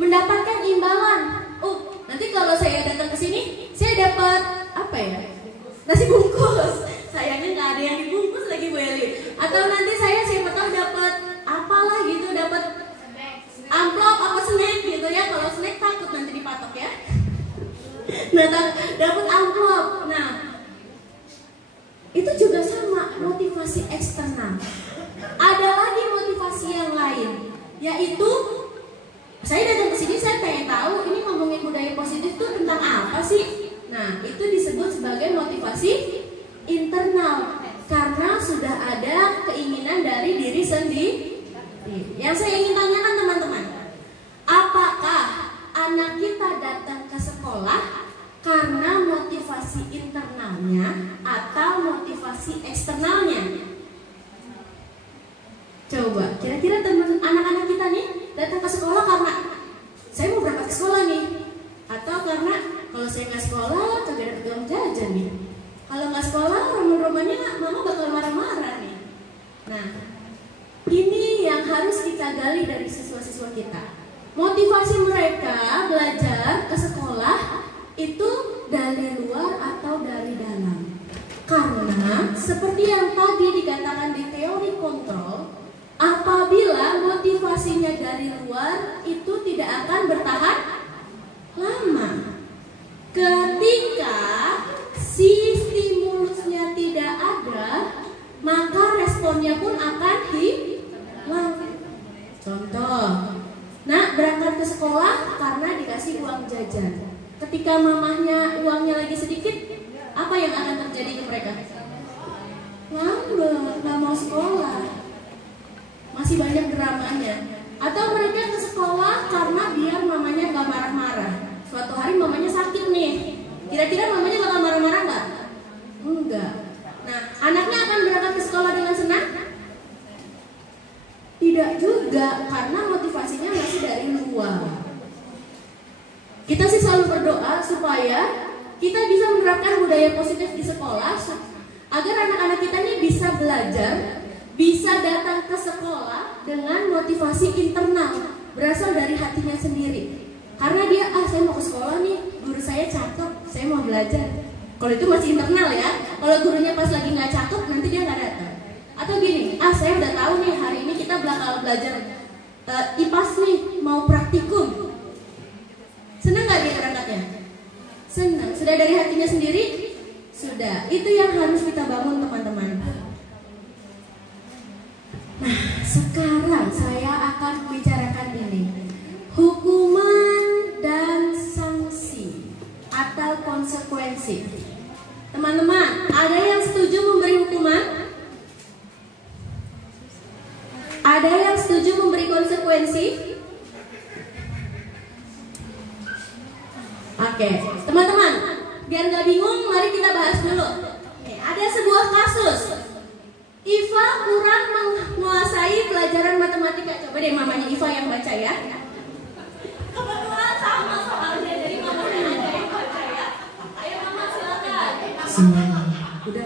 mendapatkan imbalan. Oh, nanti kalau saya datang ke sini, saya dapat apa ya? Nasi bungkus. Sayangnya nggak ada yang dibungkus lagi Bu Eli. Atau nanti saya siapa tahu dapat apalah gitu, dapat amplop apa snack gitu ya. Kalau snack takut nanti dipatok ya. Nah, dapat amplop. Nah, itu juga sama, motivasi eksternal. Ada lagi motivasi yang lain, yaitu saya datang ke sini, saya pengen tahu ini ngomongin budaya positif tuh tentang apa sih? Nah, itu disebut sebagai motivasi internal karena sudah ada keinginan dari diri sendiri. Yang saya ingin tanyakan teman-teman, apakah anak kita datang ke sekolah karena motivasi internalnya atau motivasi eksternalnya? Coba, kira-kira teman anak-anak kita nih datang ke sekolah karena saya mau berangkat ke sekolah nih, atau karena kalau saya nggak sekolah kagak dapat uang jajan nih. Kalau nggak sekolah, roman-romannya mama bakal marah-marah nih. Nah, ini yang harus kita gali dari siswa-siswa kita. Motivasi mereka belajar ke sekolah itu dari luar atau dari dalam. Karena seperti yang tadi dikatakan di teori kontrol, apabila motivasinya dari luar itu tidak akan bertahan lama. Ketika si stimulusnya tidak ada, maka responnya pun akan hilang. Contoh, contoh. Nah, berangkat ke sekolah karena dikasih uang jajan. Ketika mamahnya uangnya lagi sedikit, apa yang akan terjadi ke mereka? Ngambek, nggak mau sekolah. Masih banyak dramanya. Atau mereka ke sekolah karena biar mamanya nggak marah-marah. Suatu hari mamanya sakit nih. Kira-kira mamanya bakal marah-marah nggak? Enggak. Nah, anaknya akan berangkat ke sekolah dengan senang? Tidak juga, karena motivasinya masih dari luar. Kita sih selalu berdoa supaya kita bisa menerapkan budaya positif di sekolah agar anak-anak kita ini bisa belajar, bisa datang ke sekolah dengan motivasi internal berasal dari hatinya sendiri. Karena dia, saya mau ke sekolah nih, guru saya cakep, saya mau belajar. Kalau itu masih internal ya. Kalau gurunya pas lagi nggak cakep, nanti dia nggak datang. Atau gini, saya udah tahu nih hari ini kita bakal belajar IPAS nih, mau praktikum. Senang nggak dia berangkatnya? Senang. Sudah dari hatinya sendiri? Sudah. Itu yang harus kita bangun, teman-teman. Nah, sekarang saya akan bicarakan ini. Hukuman dan sanksi atau konsekuensi. Teman-teman, ada yang setuju memberi hukuman? Ada yang setuju memberi konsekuensi? Oke, teman-teman, biar nggak bingung, mari kita bahas dulu. Ada sebuah kasus. Iva kurang menguasai pelajaran matematika. Coba deh mamanya Iva yang baca ya. Kebetulan sama soalnya, jadi mamanya ada yang baca ya. Ayo mama silakan. Udah.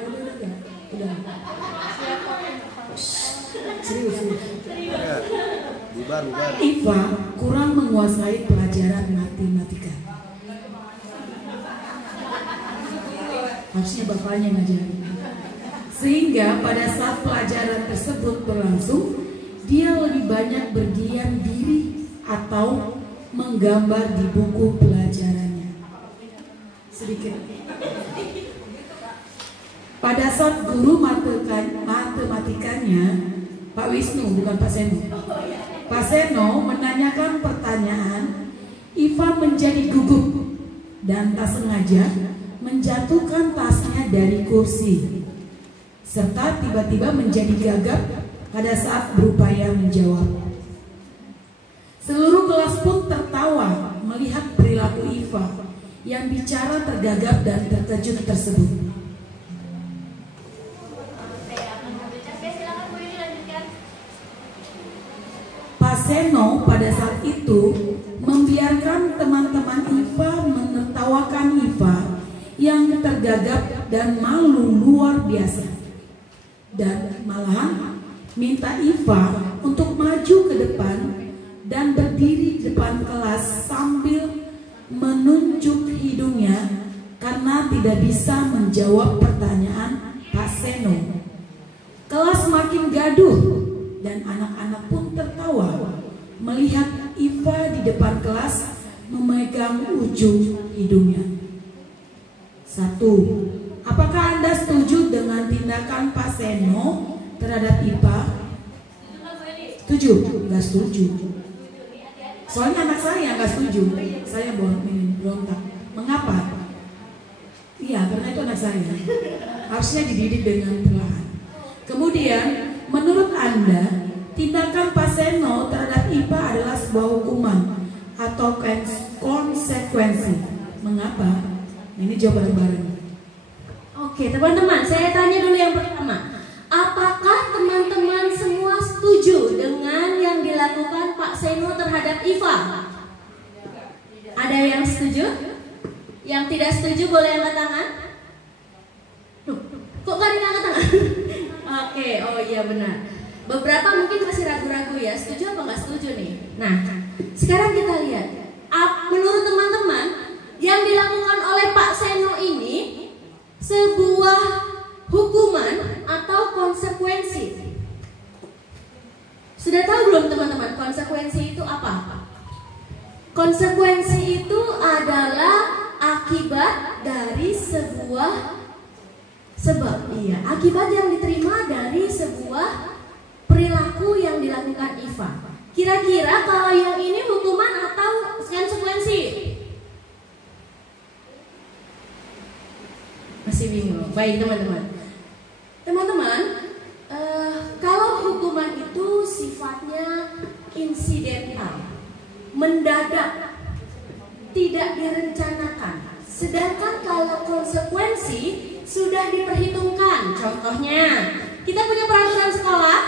Serius. Bubar. Iva kurang menguasai pelajaran matematika. Harusnya bapaknya ngajarin. Sehingga pada saat pelajaran tersebut berlangsung, dia lebih banyak berdiam diri atau menggambar di buku pelajarannya. Sedikit. Pada saat guru matematikanya, Pak Wisnu, bukan Pak Seno. Pak Seno menanyakan pertanyaan, Iva menjadi gugup dan tak sengaja menjatuhkan tasnya dari kursi, serta tiba-tiba menjadi gagap pada saat berupaya menjawab. Seluruh kelas pun tertawa melihat perilaku Iva yang bicara tergagap dan terkejut tersebut. Pak Seno pada saat itu membiarkan teman-teman Iva menertawakan Iva yang tergagap dan malu luar biasa, dan malahan minta Iva untuk maju ke depan dan berdiri di depan kelas sambil menunjuk hidungnya karena tidak bisa menjawab pertanyaan Pak Seno. Kelas makin gaduh dan anak-anak pun tertawa melihat Iva di depan kelas memegang ujung hidungnya. 1. Apakah Anda setuju dengan tindakan Pak Seno terhadap Iva? Setuju? Enggak setuju. Soalnya anak saya nggak setuju. Saya berontak. Mengapa? Iya, karena itu anak saya. Harusnya dididik dengan perlahan. Kemudian, menurut Anda, tindakan Pak Seno terhadap Iva adalah sebuah hukuman atau konsekuensi. Mengapa? Ini jawab bareng-bareng. Oke, teman-teman, saya tanya dulu yang pertama. Apakah teman-teman semua setuju dengan yang dilakukan Pak Seno terhadap Iva? Ada yang setuju? Yang tidak setuju boleh angkat tangan? Duh, kok gak ada yang angkat tangan? Oke, oh iya benar. Beberapa mungkin masih ragu-ragu ya, setuju apa nggak setuju nih? Nah, sekarang kita lihat. Menurut teman-teman, yang dilakukan oleh Pak Seno ini sebuah hukuman atau konsekuensi. Sudah tahu belum teman-teman konsekuensi itu apa? Konsekuensi itu adalah akibat dari sebuah sebab. Iya, akibat yang diterima dari sebuah perilaku yang dilakukan Iva. Kira-kira kalau yang ini hukuman atau konsekuensi? Masih bingung. Baik teman-teman. Teman-teman, kalau hukuman itu sifatnya insidental, mendadak, tidak direncanakan. Sedangkan kalau konsekuensi sudah diperhitungkan. Contohnya, kita punya peraturan sekolah,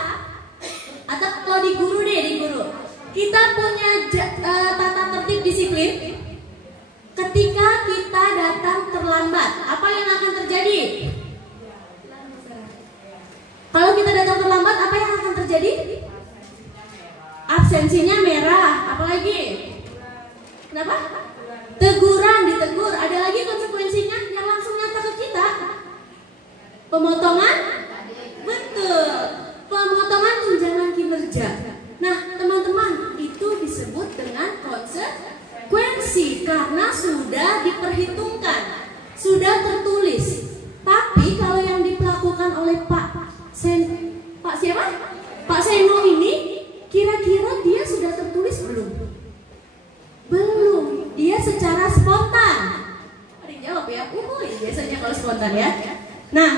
atau kalau di guru deh, di guru, kita punya tata tertib disiplin. Ketika kita datang terlambat, apa yang akan terjadi? Kalau kita datang terlambat, apa yang akan terjadi? Absensinya merah. Apalagi? Kenapa? Teguran, ditegur. Ada lagi konsekuensinya yang langsung nyata ke kita. Pemotongan? Betul. Pemotongan tunjangan kinerja. Nah, teman-teman, itu disebut dengan konsekuensi karena sudah diperhitungkan, sudah tertulis. Tapi kalau yang dilakukan oleh Pak siapa? Pak Seno ini, kira-kira dia sudah tertulis belum? Belum. Dia secara spontan. Ada yang jawab ya? Biasanya kalau spontan ya. Nah,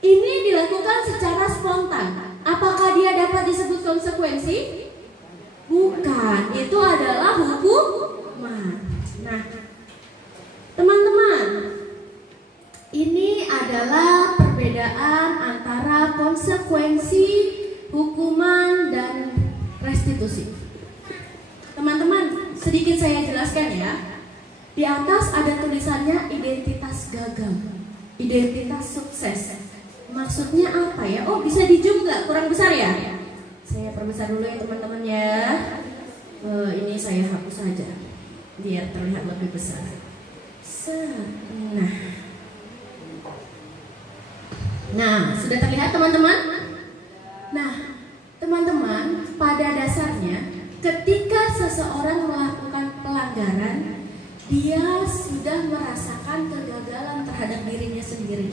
ini dilakukan secara spontan. Apakah dia dapat disebut konsekuensi? Bukan. Itu adalah hukuman. Nah, teman-teman, ini adalah perbedaan antara konsekuensi, hukuman, dan restitusi. Teman-teman, sedikit saya jelaskan ya. Di atas ada tulisannya identitas gagal, identitas sukses. Maksudnya apa ya? Oh, bisa di zoom nggak? Kurang besar ya? Saya perbesar dulu ya teman-teman ya. Ini saya hapus saja biar terlihat lebih besar. Nah, sudah terlihat teman-teman? Nah, teman-teman, pada dasarnya ketika seseorang melakukan pelanggaran, dia sudah merasakan kegagalan terhadap dirinya sendiri.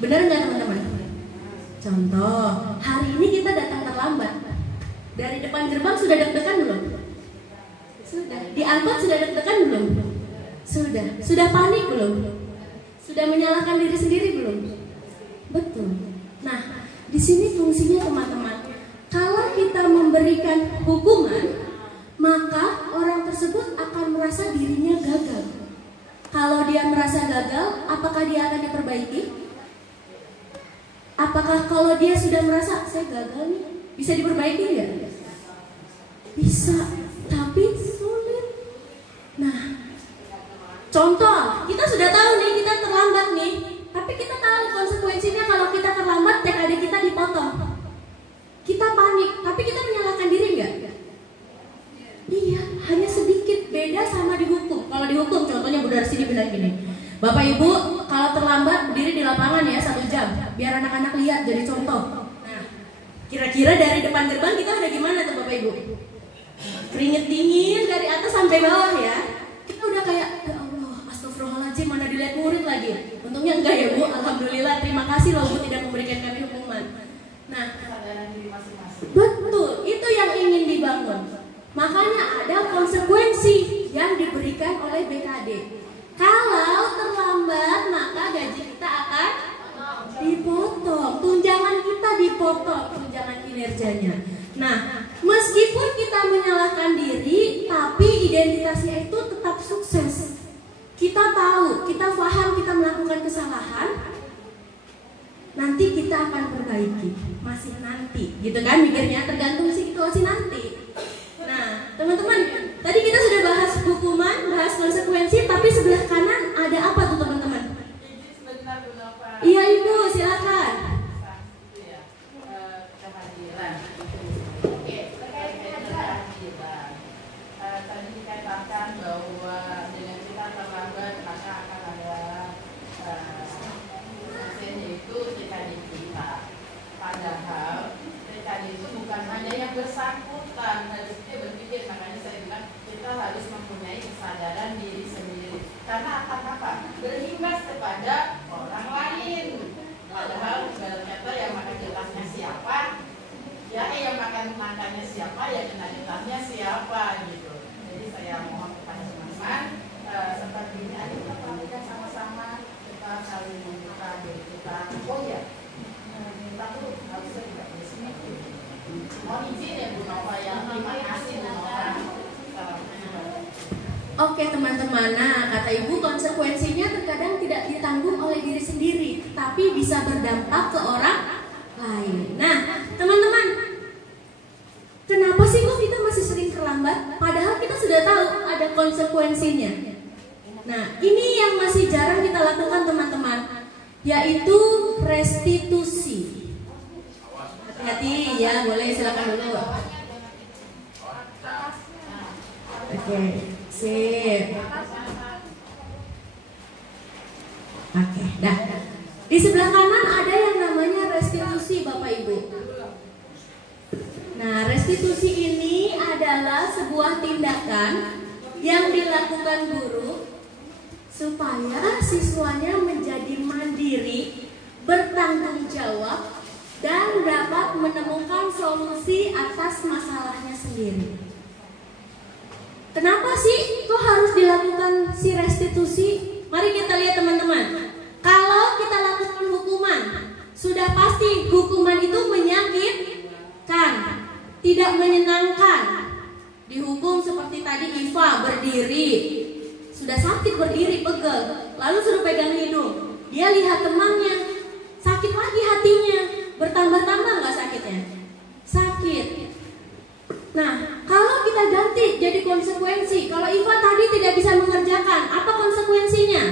Benar nggak teman-teman? Contoh, hari ini kita datang terlambat. Dari depan gerbang sudah deg-degan belum? Sudah. Di angkot sudah deg-degan belum? Sudah. Sudah panik belum? Sudah menyalahkan diri sendiri belum? Betul. Nah, di sini fungsinya teman-teman. Kalau kita memberikan hukuman, maka orang tersebut akan merasa dirinya gagal. Kalau dia merasa gagal, apakah dia akan diperbaiki? Apakah kalau dia sudah merasa saya gagal nih, bisa diperbaiki nggak? Bisa, tapi sulit. Nah, contoh, kita sudah tahu nih kita terlambat nih, tapi kita tahu konsekuensinya kalau kita terlambat TKD kita dipotong. Kita panik, tapi kita menyalahkan diri nggak? Iya, hanya sedikit beda sama dihukum. Kalau dihukum, contohnya Bu Darsi bilang gini, Bapak Ibu kalau terlambat berdiri di lapangan ya 1 jam, biar anak-anak lihat jadi contoh. Nah, kira-kira dari depan gerbang kita udah gimana tuh Bapak Ibu? Keringet dingin dari atas sampai bawah ya. Kita udah kayak, ya Allah, astagfirullahaladzim, mana dilihat murid lagi. Untungnya enggak ya Bu, alhamdulillah, terima kasih loh Bu tidak memberikan kami hukuman. Nah, betul, itu yang ingin dibangun. Makanya ada konsekuensi yang diberikan oleh BKD. Kalau terlambat, maka gaji kita akan dipotong, tunjangan kita dipotong, tunjangan kinerjanya. Nah, meskipun kita menyalahkan diri, tapi identitasnya itu tetap sukses. Kita tahu, kita paham kita melakukan kesalahan, nanti kita akan perbaiki, masih nanti, gitu kan mikirnya, tergantung situasi nanti. Nah, teman-teman, tadi kita sudah bahas hukuman, bahas konsekuensi, tapi sebelah kanan ada apa tuh teman-teman? Iya Ibu, silakan. Oke, terkait dengan kewajiban, tadi dikatakan bahwa dengan kita terlambat maka akan ada yaitu TKD kita. Padahal TKD itu bukan hanya yang bersangkutan, harus dia berpikir, makanya saya Oke teman-teman, nah kata ibu konsekuensinya terkadang tidak ditanggung oleh diri sendiri, tapi bisa berdampak ke orang lain. Nah teman-teman, kenapa sih kok kita masih sering terlambat? Padahal kita sudah tahu ada konsekuensinya. Nah ini yang masih jarang kita lakukan teman-teman, yaitu restitusi. Hati-hati ya, boleh silakan dulu. Oke. Sip. Oke, dah. Di sebelah kanan ada yang namanya restitusi, Bapak Ibu. Nah, restitusi ini adalah sebuah tindakan yang dilakukan guru supaya siswanya menjadi mandiri, bertanggung jawab, dan dapat menemukan solusi atas masalahnya sendiri. Kenapa sih kok harus dilakukan si restitusi? Mari kita lihat teman-teman. Kalau kita lakukan hukuman, sudah pasti hukuman itu menyakitkan, tidak menyenangkan. Dihukum seperti tadi Iva berdiri, sudah sakit berdiri, pegel, lalu suruh pegang hidung. Dia lihat temannya, sakit lagi hatinya, bertambah-tambah nggak sakitnya? Sakit. Nah, kalau kita ganti jadi konsekuensi, kalau Iva tadi tidak bisa mengerjakan, apa konsekuensinya?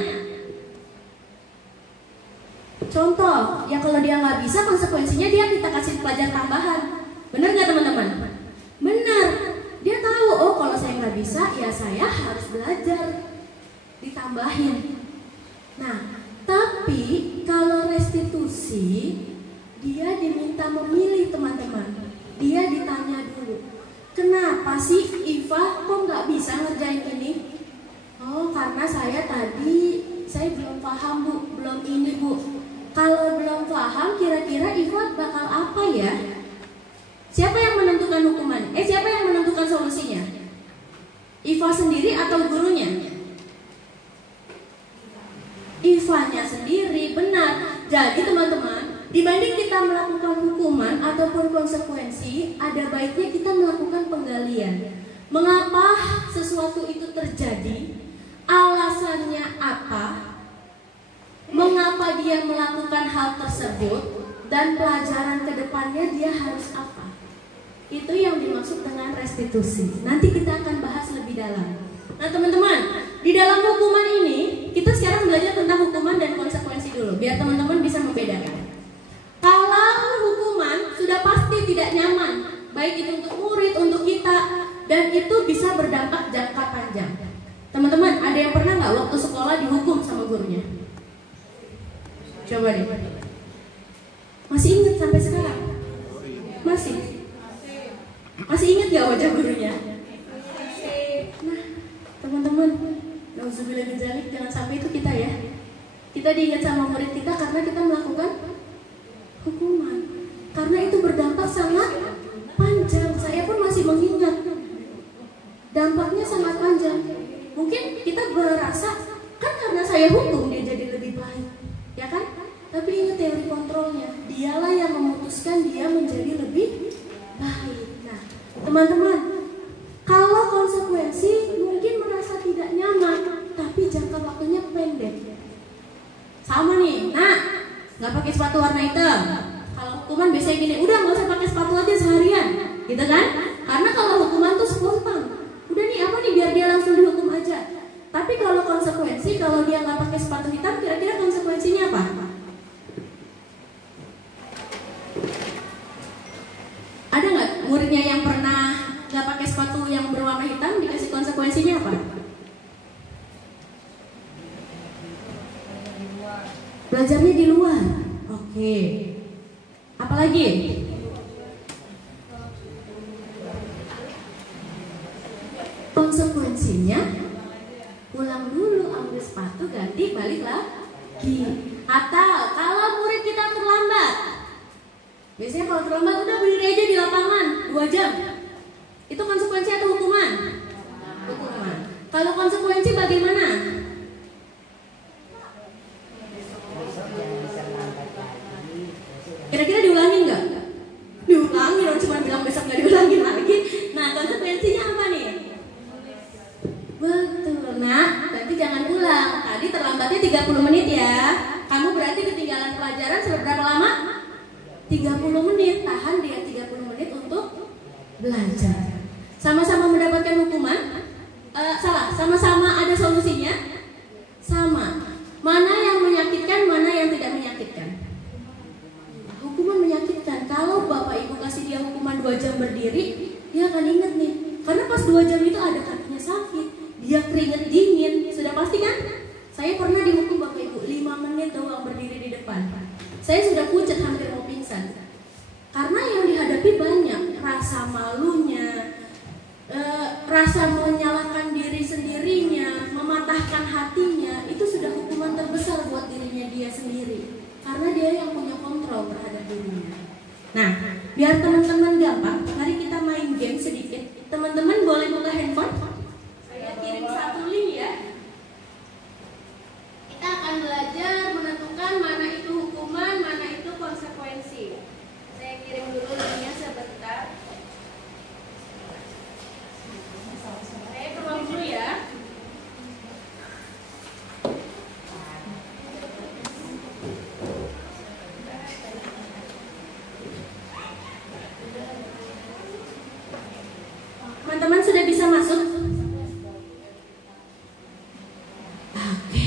Contoh, ya kalau dia nggak bisa, konsekuensinya dia kita kasih pelajaran tambahan. Benar nggak teman-teman? Benar. Dia tahu, oh kalau saya nggak bisa, ya saya harus belajar. Ditambahin. Nah, tapi kalau restitusi, dia diminta memilih teman-teman. Dia ditanya dulu, kenapa sih Iva kok nggak bisa ngerjain ini? Oh karena saya belum paham Bu, belum ini Bu. Kalau belum paham kira-kira Iva bakal apa ya? Siapa yang menentukan hukuman? Siapa yang menentukan solusinya? Iva sendiri atau gurunya? Ivanya sendiri, benar. Jadi teman-teman, dibanding kita melakukan hukuman ataupun konsekuensi, ada baiknya kita melakukan penggalian. Mengapa sesuatu itu terjadi? Alasannya apa? Mengapa dia melakukan hal tersebut? Dan pelajaran kedepannya dia harus apa? Itu yang dimaksud dengan restitusi. Nanti kita akan bahas lebih dalam. Nah teman-teman, di dalam hukuman ini, kita sekarang belajar tentang hukuman dan konsekuensi dulu, biar teman-teman bisa membedakan. Kalau hukuman sudah pasti tidak nyaman, baik itu untuk murid, untuk kita, dan itu bisa berdampak jangka panjang. Teman-teman, ada yang pernah nggak waktu sekolah dihukum sama gurunya? Coba deh. Masih ingat sampai sekarang? Masih? Masih ingat gak wajah gurunya? Nah, teman-teman, nauzubillah min dzalik, jangan sampai itu kita ya. Kita diingat sama murid kita karena kita melakukan hukuman. Karena itu berdampak sangat panjang. Saya pun masih mengingat. Dampaknya sangat panjang. Mungkin kita berasa kan karena saya hukum dia jadi lebih baik, ya kan? Tapi ingat teori kontrolnya. Dialah yang memutuskan dia menjadi lebih baik. Nah, teman-teman, kalau konsekuensi mungkin merasa tidak nyaman, tapi jangka waktunya pendek. Sama nih, nah, nggak pakai sepatu warna hitam. Kalau hukuman biasanya gini, udah nggak usah pakai sepatu aja seharian, gitu kan? Karena kalau hukuman tuh spontan. Udah nih apa nih biar dia langsung dihukum aja. Tapi kalau konsekuensi, kalau dia nggak pakai sepatu hitam, kira-kira konsekuensinya apa? Ada nggak muridnya yang pernah nggak pakai sepatu yang berwarna hitam dikasih konsekuensinya apa? Belajarnya di luar. Oke. Apalagi? Konsekuensinya pulang dulu, ambil sepatu, ganti, balik lagi. Atau kalau murid kita terlambat, biasanya kalau terlambat udah berdiri aja di lapangan 2 jam. Itu konsekuensi atau hukuman? Hukuman. Kalau konsekuensi bagaimana? Kira-kira diulangin nggak? Diulangin, orang cuma bilang besok nggak diulangin lagi. Nah konsekuensinya apa nih? Betul. belajar. Sama-sama mendapatkan hukuman? Sama-sama ada solusinya? Sama. Mana yang menyakitkan, mana yang tidak menyakitkan? Hukuman menyakitkan. Kalau Bapak Ibu kasih dia hukuman 2 jam berdiri, dia akan ingat nih. Karena pas 2 jam itu ada kakinya sakit, dia keringet dingin. Sudah pasti kan? Saya pernah dihukum Bapak Ibu 5 menit doang berdiri di depan. Saya sudah pucat hampir mau pingsan. Karena yang dihadapi banyak, rasa malunya, rasa menyalahkan diri sendirinya, mematahkan hatinya, itu sudah hukuman terbesar buat dirinya dia sendiri. Karena dia yang punya kontrol terhadap dirinya. Nah, biar teman-teman gampang, mari kita main game sedikit. Teman-teman boleh buka handphone? Saya kirim 1 link ya. Kita akan belajar menentukan mana itu hukuman, mana itu konsekuensi. Saya kirim dulu linknya sebentar. Saya keluar dulu ya. Teman-teman sudah bisa masuk? Oke.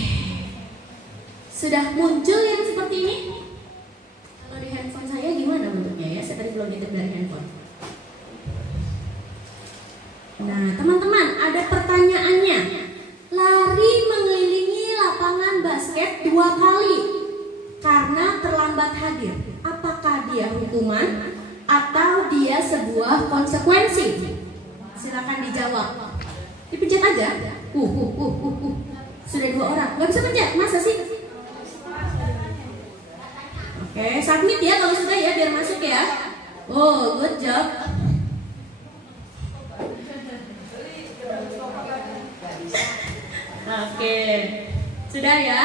Sudah muncul yang seperti ini? Kalau di handphone saya gimana bentuknya ya? Saya tadi belum ngitung dari handphone. Nah, teman-teman, ada pertanyaannya. Lari mengelilingi lapangan basket 2 kali karena terlambat hadir. Apakah dia hukuman atau dia sebuah konsekuensi? Silakan dijawab. Dipencet aja. Sudah 2 orang. Gak bisa pencet, masa sih? Oke, submit ya kalau sudah ya, biar masuk ya. Oh, good job. Oke, sudah ya?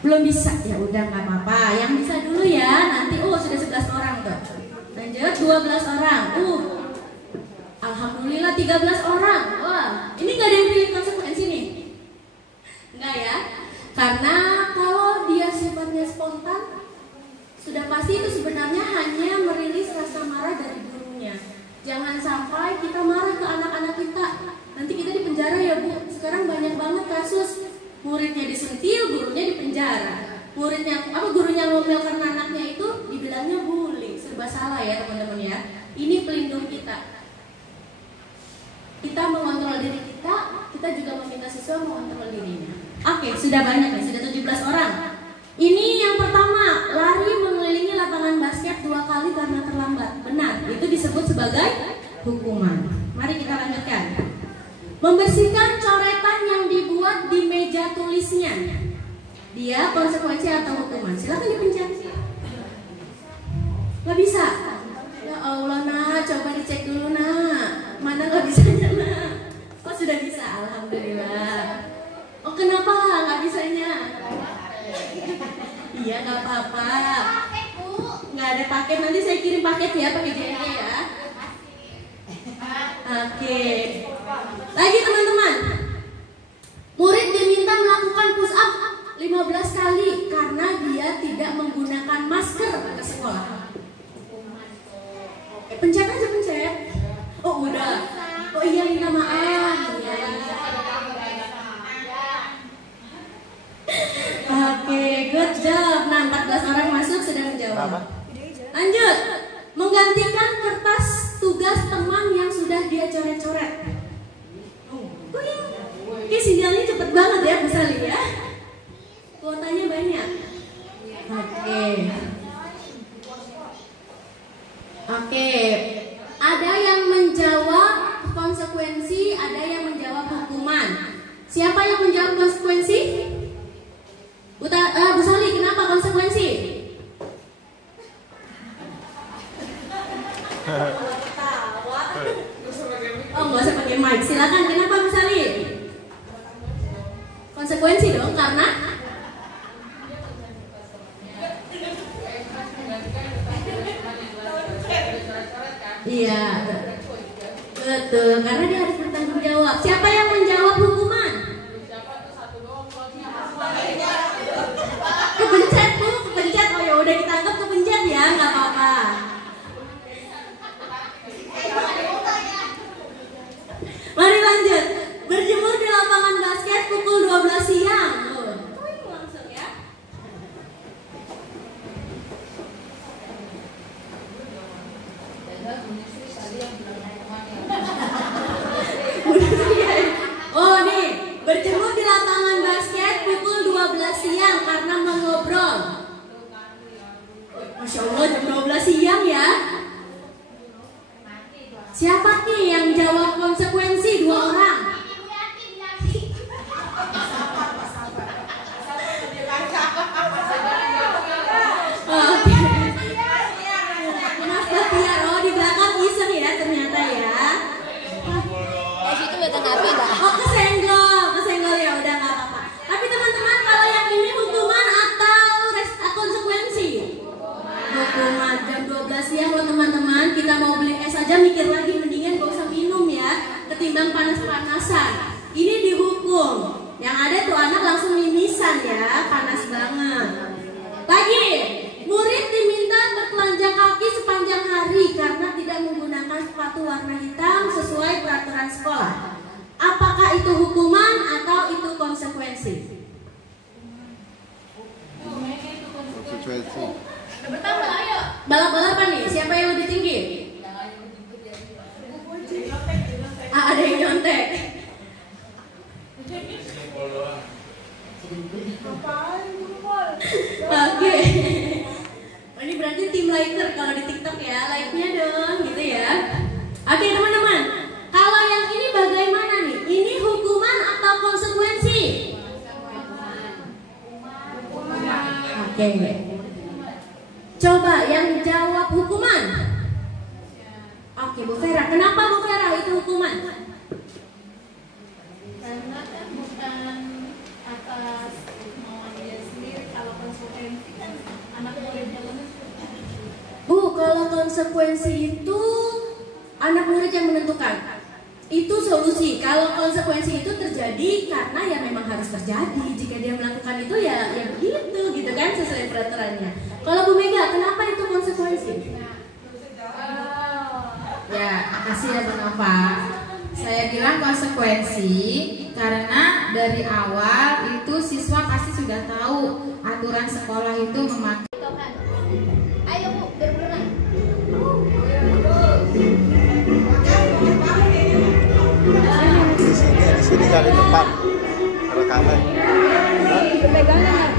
Belum bisa. Ya udah nggak apa-apa. Yang bisa dulu ya. Nanti sudah 11 orang tuh. Lanjut 12 orang. Alhamdulillah 13 orang. Wah, ini nggak ada yang pilih konsekuensi nih. Enggak ya? Karena kalau dia sifatnya spontan, sudah pasti itu sebenarnya hanya merilis rasa marah dari gurunya. Jangan sampai kita marah ke anak-anak kita. Nanti kita di penjara ya Bu. Sekarang banyak banget kasus muridnya disentil, gurunya di penjara. Gurunya ngomel karena anaknya itu dibilangnya bully. Serba salah ya teman-teman ya. Ini pelindung kita. Kita mengontrol diri kita juga meminta siswa mengontrol dirinya. Oke, sudah banyak nih, sudah 17 orang. Ini yang pertama, lari mengelilingi lapangan basket 2 kali karena terlambat. Benar, itu disebut sebagai hukuman. Mari kita lanjutkan. Membersihkan coretan yang dibuat di meja tulisnya. Dia konsekuensi atau hukuman? Silakan dipencet. Gak bisa. Ya Allah nak, coba dicek dulu nak. Mana gak bisanya nak? Oh sudah bisa, alhamdulillah. Oh kenapa gak bisanya? Iya gak apa-apa. Gak ada paket, nanti saya kirim paket ya, pakai JNE ya. Oke. Lagi teman-teman. Murid diminta melakukan push up 15 kali karena dia tidak menggunakan masker ke sekolah. Pencet aja, pencet. Oh udah. Oh iya, minta maaf. Iya. Oke, good job. Nah, 14 orang masuk sudah menjawab. Lanjut. Menggantikan kertas tugas teman yang sudah dia coret-coret. Oke, sinyalnya cepet banget ya Bu Sali ya. Kuotanya banyak. Oke. Ada yang menjawab konsekuensi, ada yang menjawab hukuman. Siapa yang menjawab konsekuensi? Bu Sali, kenapa konsekuensi? Oh, nggak usah pakai mic. Silakan. Kenapa Bu Sali? Konsekuensi dong, karena iya, betul. Karena dia harus bertanggung jawab. Siapa yang menjawab hukuman? Kepencet Bu, kepencet. Oh ya udah kita anggap kepencet ya, nggak apa-apa. Oh nih, berjemur di lapangan basket pukul 12 siang karena mengobrol. Masya Allah, jam 12 siang ya. Siapa nih yang jawab konsekuensi? 2 orang. Oke. Mas Batiar, oh di belakang iseng ya ternyata ya. Oh kesenggol ya udah nggak apa-apa. Tapi teman-teman, kalau yang ini hukuman atau konsekuensi? Hukuman. Jam 12 siang loh teman-teman. Kita mau beli es aja mikir lagi, mendingan gak usah minum ya, ketimbang panas-panasan. Ini dihukum. Yang ada tuh anak langsung mimisan ya, panas banget. Lagi, murid diminta bertelanjang kaki sepanjang hari karena tidak menggunakan sepatu warna hitam sesuai peraturan sekolah. Apakah itu hukuman atau itu konsekuensi? Konsekuensi. Balap-balapan nih, siapa yang lebih tinggi? Ada yang nyontek. Oke. Ini berarti tim liker kalau di TikTok ya, like-nya dong gitu ya. Oke teman-teman, kalau yang ini bagaimana nih? Ini hukuman atau konsekuensi? Oke. Coba yang jawab hukuman. Oke, Bu Vera. Kenapa Bu Vera itu hukuman? Karena kan bukan atas kemauan dia sendiri. Kalau konsekuensi kan anak muridnya menentukan. Bu, kalau konsekuensi itu anak murid yang menentukan. Itu solusi. Kalau konsekuensi itu terjadi karena ya memang harus terjadi. Jika dia melakukan itu ya begitu gitu kan, sesuai peraturannya. Kalau Bu Mega, kenapa itu konsekuensi? Ya, makasih ya Bang Nova. Saya bilang konsekuensi karena dari awal itu siswa pasti sudah tahu aturan sekolah itu memakai. Ayo Bu, berenang. Di sini kali depan rekaman. Pegangan.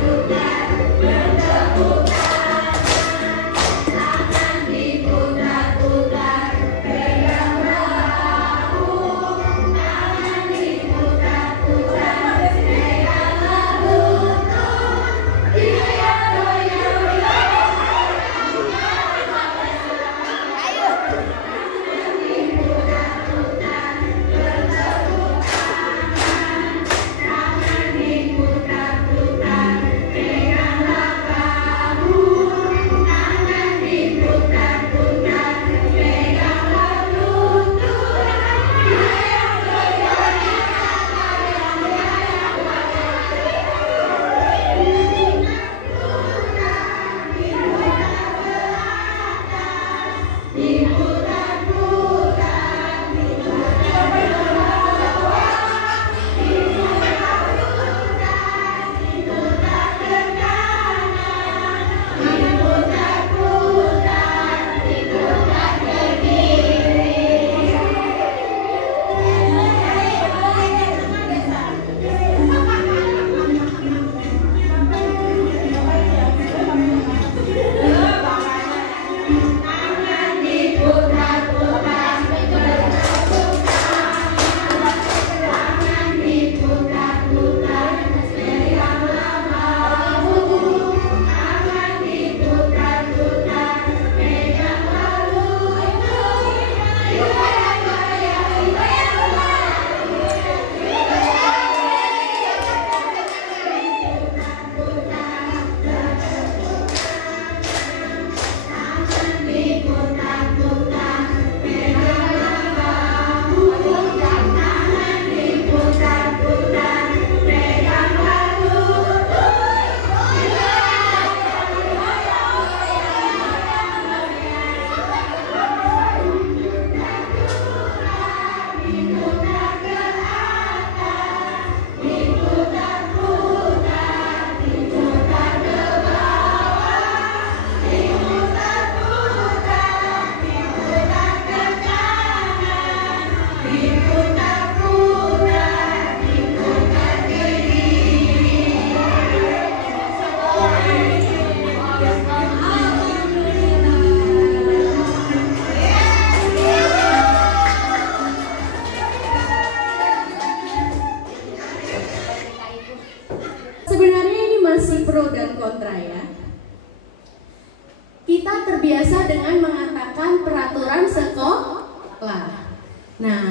lah. Nah,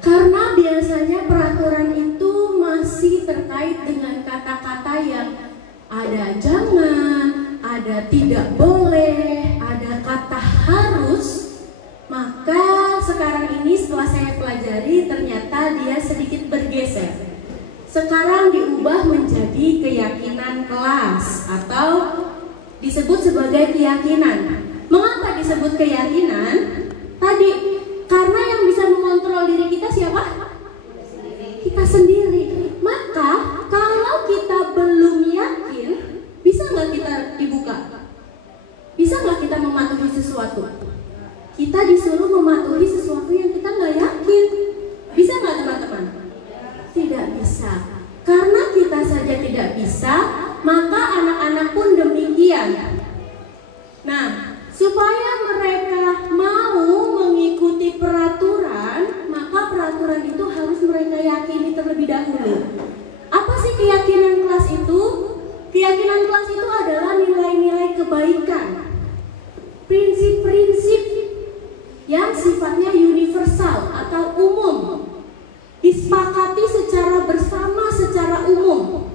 karena biasanya peraturan itu masih terkait dengan kata-kata yang ada jangan, ada tidak boleh, ada kata harus, maka sekarang ini setelah saya pelajari ternyata dia sedikit bergeser. Sekarang diubah menjadi keyakinan kelas atau disebut sebagai keyakinan. Mengapa disebut keyakinan? Tadi, karena yang bisa mengontrol diri kita siapa? Kita sendiri. Maka kalau kita belum yakin, bisa nggak kita dibuka? Bisa nggak kita mematuhi sesuatu? Kita disuruh mematuhi sesuatu yang kita nggak yakin. Bisa nggak teman-teman? Tidak bisa. Karena kita saja tidak bisa, maka anak-anak pun demikian. Nah, supaya mereka mau mengikuti peraturan, maka peraturan itu harus mereka yakini terlebih dahulu. Apa sih keyakinan kelas itu? Keyakinan kelas itu adalah nilai-nilai kebaikan, prinsip-prinsip yang sifatnya universal atau umum, disepakati secara bersama, secara umum.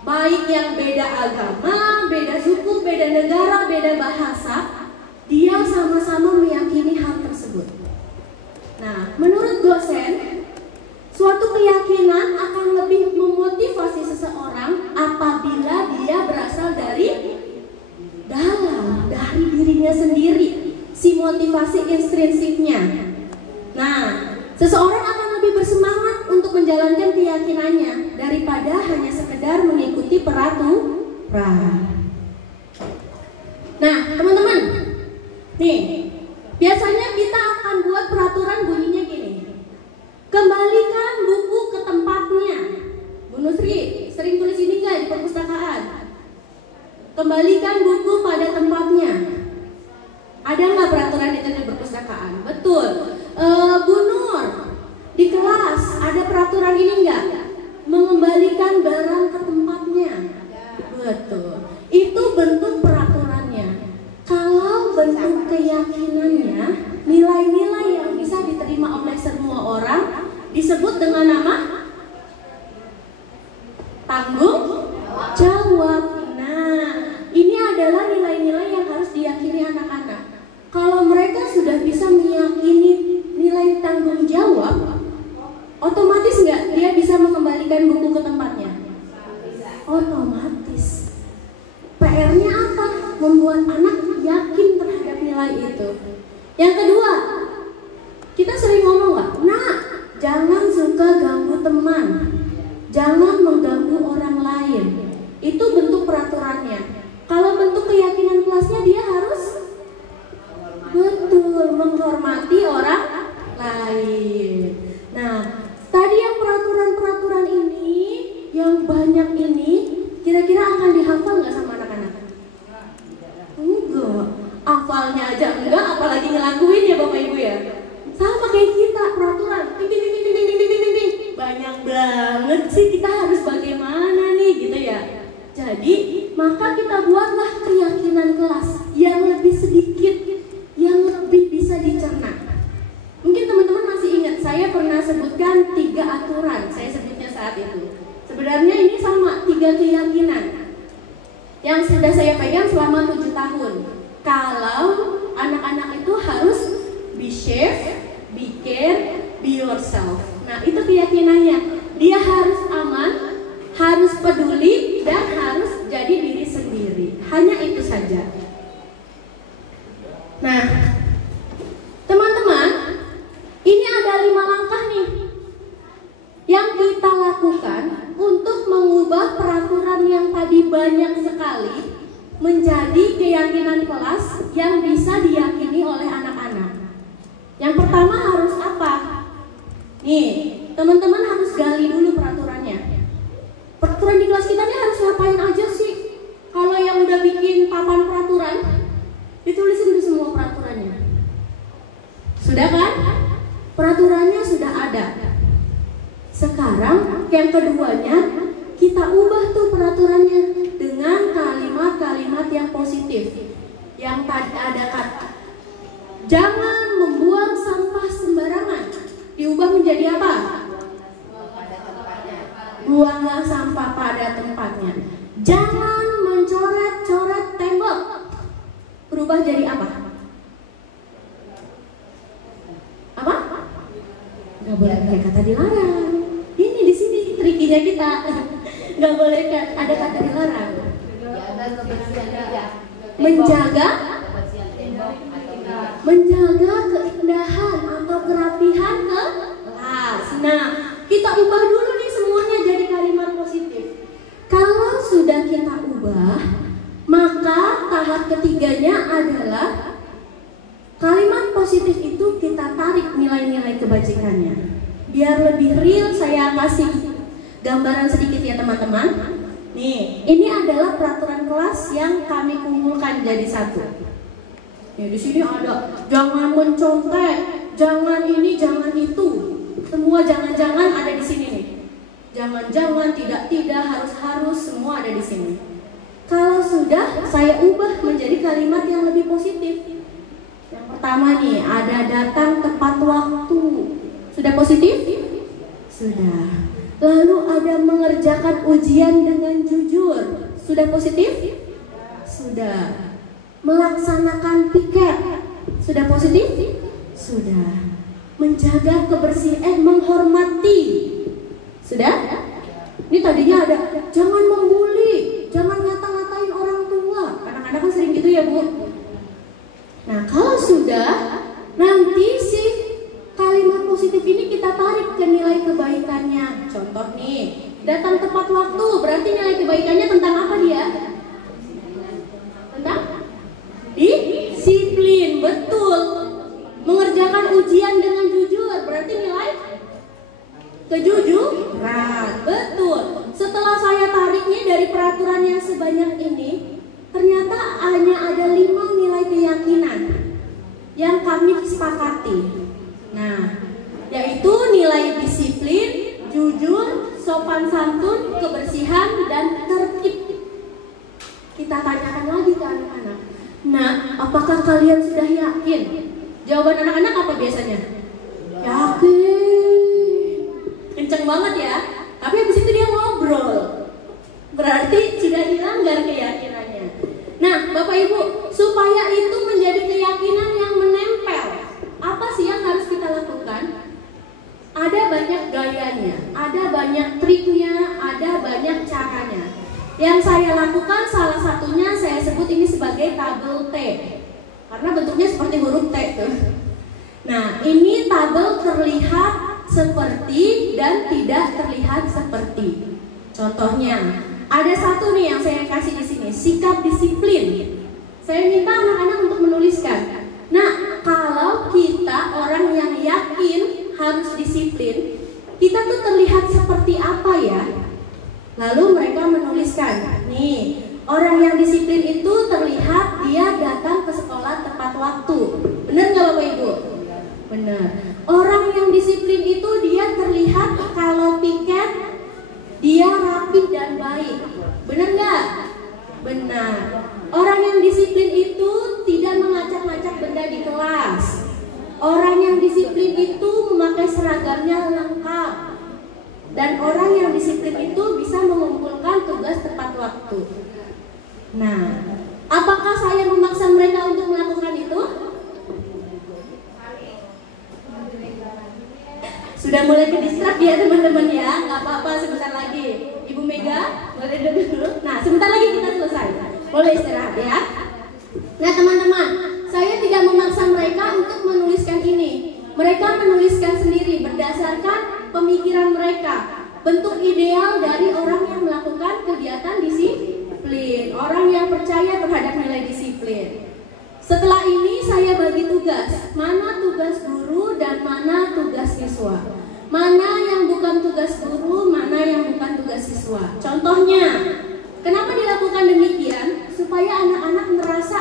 Baik yang beda agama, beda suku, beda negara, beda bahasa, dia sama-sama meyakini hal tersebut. Nah, menurut Gosen, suatu keyakinan akan lebih memotivasi seseorang apabila dia berasal dari dalam, dari dirinya sendiri, si motivasi intrinsiknya. Nah, seseorang akan lebih bersemangat untuk menjalankan keyakinannya daripada hanya sekedar mengikuti peraturan. Nah, teman-teman, nih, biasanya kita akan buat peraturan bunyinya gini. Kembalikan buku ke tempatnya. Bu Nusri, sering tulis ini nggak di perpustakaan? Kembalikan buku pada tempatnya. Ada nggak peraturan itu di perpustakaan? Betul. Bu Nur, di kelas ada peraturan ini nggak? Mengembalikan barang ke tempatnya. Betul. Itu bentuk peraturannya. Kalau bentuk keyakinannya, nilai-nilai yang bisa diterima oleh semua orang disebut dengan nama tanggung jawab. Nah, ini adalah nilai-nilai yang harus diyakini anak-anak. Kalau mereka sudah bisa meyakini nilai tanggung jawab, otomatis nggak dia bisa mengembalikan buku ke tempatnya? Otomatis. PR-nya apa? Membuat anak yakin terhadap nilai itu. Yang kedua, kita sering ngomong nggak? Nah, jangan suka ganggu teman, jangan mengganggu orang lain. Itu bentuk peraturannya. Kalau bentuk keyakinan kelasnya, dia harus betul menghormati orang lain. Nah, tadi yang peraturan-peraturan ini, yang banyak ini, kira-kira akan dihafal nggak sama anak-anak? Enggak. Hafalnya aja enggak, apalagi ngelakuin ya Bapak Ibu ya. Sama kayak kita, peraturan. Ting, ting, ting, ting, ting, ting, ting, ting, ting. Banyak banget sih, kita harus bagaimana nih gitu ya. Jadi, maka kita buatlah keyakinan kelas yang lebih sedikit, yang lebih bisa dicerna. Mungkin teman-teman masih ingat, saya pernah sebutkan 3 aturan, saya sebutnya saat itu. Sebenarnya ini sama, 3 keyakinan yang sudah saya pegang selama 7 tahun. Kalau anak-anak itu harus be safe, be care, be yourself. Nah, itu keyakinannya. Dia harus aman, harus peduli, dan harus jadi diri sendiri. Hanya itu saja. Nah, teman-teman, ini ada 5 langkah nih yang kita lakukan untuk mengubah peraturan yang tadi banyak sekali menjadi keyakinan kelas yang bisa diyakini oleh anak-anak. Yang pertama harus apa? Nih, teman-teman harus gali dulu peraturannya. Peraturan di kelas kita ini harus ngapain aja sih? Kalau yang udah bikin papan peraturan, ditulisin tuh semua peraturannya. Sudah kan? Peraturannya sudah ada. Sekarang yang keduanya, kita ubah tuh peraturannya dengan kalimat-kalimat yang positif. Yang tadi ada kata, jangan membuang sampah sembarangan. tempatnya. Jangan mencoret-coret tembok. Berubah jadi apa? Apa? Gak boleh pakai kata dilarang. Ini di sini trikinya kita. Gak boleh ada kata dilarang. Menjaga keindahan atau kerapihan kelas. Nah, kita ubah dulu nih semuanya jadi kalimat positif. Kalau sudah kita ubah, maka tahap ketiganya adalah kalimat positif itu kita tarik nilai-nilai kebajikannya. Biar lebih real, saya kasih gambaran sedikit ya teman-teman. Nih, ini adalah peraturan kelas yang kami kumpulkan jadi satu. Nih, di sini ada jangan mencontek, jangan ini, jangan itu. Semua jangan-jangan ada di sini nih. Jangan-jangan, tidak, harus, semua ada di sini. Kalau sudah, saya ubah menjadi kalimat yang lebih positif. Yang pertama nih, ada datang tepat waktu. Sudah positif? Sudah. Lalu ada mengerjakan ujian dengan jujur. Sudah positif? Sudah. Melaksanakan piket. Sudah positif? Sudah. Menjaga kebersihan, menghormati. Sudah? Ini tadinya ada jangan membuli, jangan ngata-ngatain orang tua. Anak-anak kan sering gitu ya, Bu. Nah, kalau sudah, nanti si kalimat positif ini kita tarik ke nilai kebaikannya. Contoh nih, datang tepat waktu, berarti nilai kebaikannya tentang apa dia? Tentang disiplin, betul. Mengerjakan ujian dengan jujur, berarti nilai kejujuran, betul. Setelah saya tariknya dari peraturan yang sebanyak ini, ternyata hanya ada 5 nilai keyakinan yang kami sepakati. Nah, yaitu nilai disiplin, jujur, sopan santun, kebersihan, dan tertib. Kita tanyakan lagi ke anak-anak. Nah, apakah kalian sudah yakin? Jawaban anak-anak apa biasanya? Yakin. Kenceng banget ya. Tapi habis itu dia ngobrol. Berarti sudah dilanggar keyakinannya. Nah, Bapak Ibu, supaya itu menjadi keyakinan yang menempel, apa sih yang harus kita lakukan? Ada banyak gayanya, ada banyak triknya, ada banyak caranya. Yang saya lakukan salah satunya saya sebut ini sebagai tabel T. Karena bentuknya seperti huruf T tuh. Nah, ini tabel terlihat seperti dan tidak terlihat seperti. Contohnya, ada satu nih yang saya kasih di sini, sikap disiplin. Saya minta anak-anak untuk menuliskan. Nah, kalau kita orang yang yakin harus disiplin, kita tuh terlihat seperti apa ya? Lalu mereka menuliskan, nih, orang yang disiplin itu terlihat dia datang ke sekolah tepat waktu. Benar nggak Bapak Ibu? Benar. Orang yang disiplin itu dia terlihat kalau piket dia rapi dan baik. Benar nggak? Benar. Orang yang disiplin itu tidak mengacak-ngacak benda di kelas. Orang yang disiplin itu memakai seragamnya lengkap. Dan orang yang disiplin itu bisa mengumpulkan tugas tepat waktu. Nah, apakah saya memaksa mereka untuk melakukan itu? Sudah mulai kedistrak ya teman-teman ya, nggak apa-apa sebentar lagi. Ibu Mega, boleh dulu. Nah, sebentar lagi kita selesai. Boleh istirahat ya. Nah teman-teman, saya tidak memaksa mereka untuk menuliskan ini. Mereka menuliskan sendiri berdasarkan pemikiran mereka. Bentuk ideal dari orang yang melakukan kegiatan disiplin, orang yang percaya terhadap nilai disiplin. Setelah ini saya bagi tugas, mana tugas guru dan mana tugas siswa. Mana yang bukan tugas guru, mana yang bukan tugas siswa. Contohnya, kenapa dilakukan demikian? Supaya anak-anak merasa,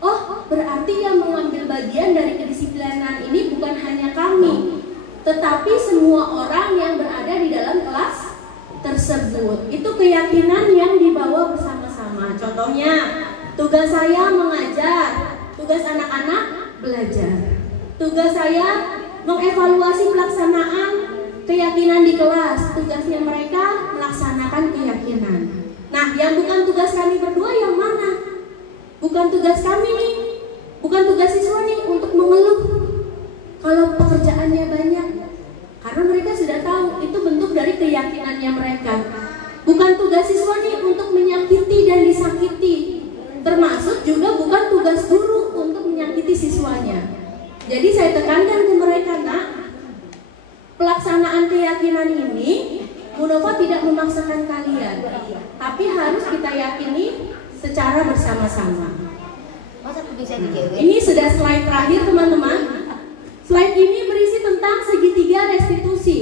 oh berarti yang mengambil bagian dari kedisiplinan ini bukan hanya kami, tetapi semua orang yang berada di dalam kelas tersebut. Itu keyakinan yang dibawa bersama-sama. Contohnya, tugas saya mengajar, tugas anak-anak belajar. Tugas saya mengevaluasi pelaksanaan keyakinan di kelas. Tugasnya mereka melaksanakan keyakinan. Nah, yang bukan tugas kami berdua yang mana? Bukan tugas kami nih, bukan tugas siswa nih untuk mengeluh kalau pekerjaannya banyak. Karena mereka sudah tahu itu bentuk dari keyakinannya mereka. Bukan tugas siswa nih untuk menyakiti dan disakiti. Termasuk juga bukan tugas guru untuk menyakiti siswanya. Jadi saya tekankan ke mereka, nak, pelaksanaan keyakinan ini Bu Nova tidak memaksakan kalian, tapi harus kita yakini secara bersama-sama. Ini sudah slide terakhir, teman-teman. Slide ini berisi tentang segitiga restitusi.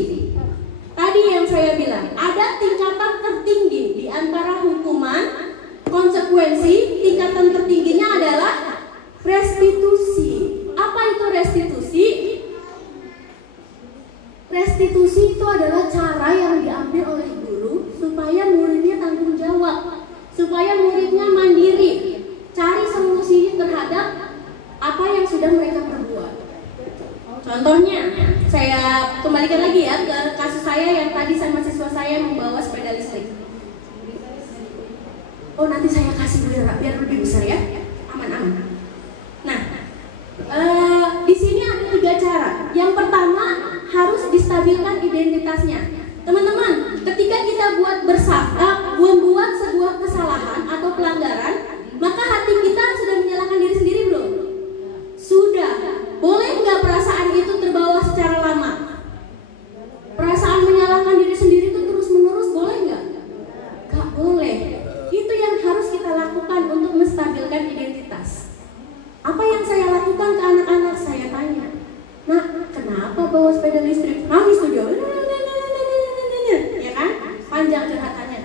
Tadi yang saya bilang, ada tingkatan tertinggi di antara hukuman, konsekuensi. Tingkatan tertingginya adalah restitusi. Apa itu restitusi? Restitusi itu adalah cara yang diambil oleh guru supaya muridnya tanggung jawab, supaya muridnya mandiri, cari solusi terhadap apa yang sudah mereka perbuat. Contohnya, saya kembalikan lagi ya ke kasus saya yang tadi sama siswa saya membawa sepeda listrik. Oh, nanti saya kasih biar lebih besar ya, aman-aman. Nah, di sini ada 3 cara. Yang pertama, harus distabilkan identitasnya. Teman-teman, ketika kita membuat sebuah kesalahan atau pelanggaran, maka hati kita sudah menyalahkan diri sendiri belum? Sudah. Boleh nggak perasaan itu terbawa secara lama? Perasaan menyalahkan diri sendiri itu terus-menerus boleh nggak? Nggak boleh. Itu yang harus kita lakukan untuk menstabilkan identitas. Apa yang saya lakukan ke anak-anak? Saya tanya, nah, kenapa bawa sepeda listrik? Nangis tuh dia, ya kan? Panjang curhatannya.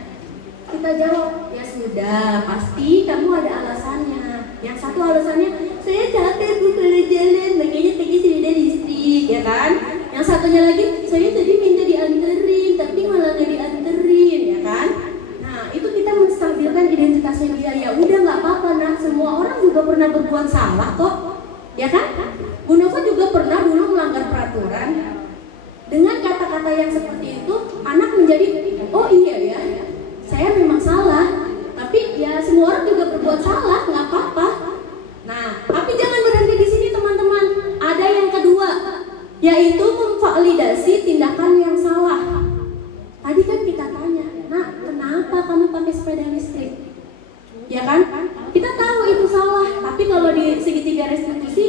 Kita jawab, ya sudah, pasti kamu ada alasannya. Yang satu alasannya, saya capek bu kalau jalan, makanya pakai sepeda listrik, ya kan? Yang satunya lagi, saya tadi minta dianterin, tapi malah nggak dianterin, ya kan? Nah, itu kita menstabilkan identitasnya dia. Ya udah, nggak apa-apa, nah, semua orang juga pernah berbuat salah kok, ya kan? Bu Nova juga pernah dulu melanggar peraturan. Dengan kata-kata yang seperti itu, anak menjadi, oh iya ya, saya memang salah. Tapi ya semua orang juga berbuat salah, nggak apa-apa. Nah, tapi jangan berhenti di sini, teman-teman. Ada yang kedua, yaitu memvalidasi tindakan yang salah. Tadi kan kita tanya, nah, kenapa kamu pakai sepeda listrik? Ya kan? Kita tahu itu salah, tapi kalau di segitiga restitusi,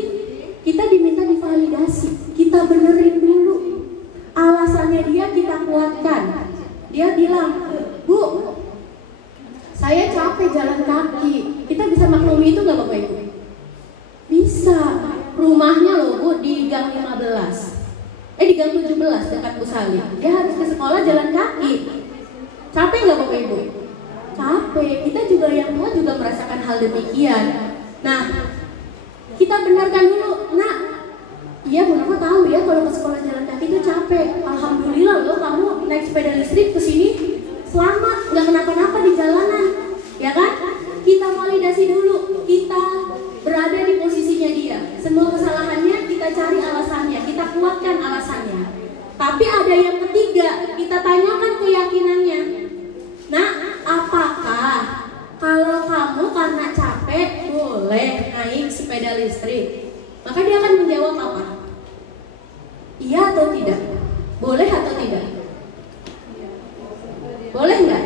kita diminta divalidasi. Kita benerin dulu. Alasannya dia kita kuatkan. Dia bilang, Bu, saya capek jalan kaki. Kita bisa maklumi itu nggak Bapak Ibu? Bisa. Rumahnya loh Bu di gang 15. Di gang 17 dekat Bu Salim. Dia harus ke sekolah jalan kaki. Capek nggak Bapak Ibu? Capek. Kita juga yang tua juga merasakan hal demikian. Nah, kita benarkan dulu. Nah, iya Bu Nova tahu ya kalau ke sekolah jalan kaki itu capek. Alhamdulillah loh kamu naik sepeda listrik ke sini selamat, nggak kenapa-napa di jalanan, ya kan? Kita validasi dulu, kita berada di posisinya dia. Semua kesalahannya kita cari alasannya, kita kuatkan alasannya. Tapi ada yang ketiga, kita tanyakan keyakinannya. Nah, apakah kalau kamu karena capek boleh naik sepeda listrik? Maka dia akan menjawab apa? Iya atau tidak? Boleh atau tidak? Boleh nggak?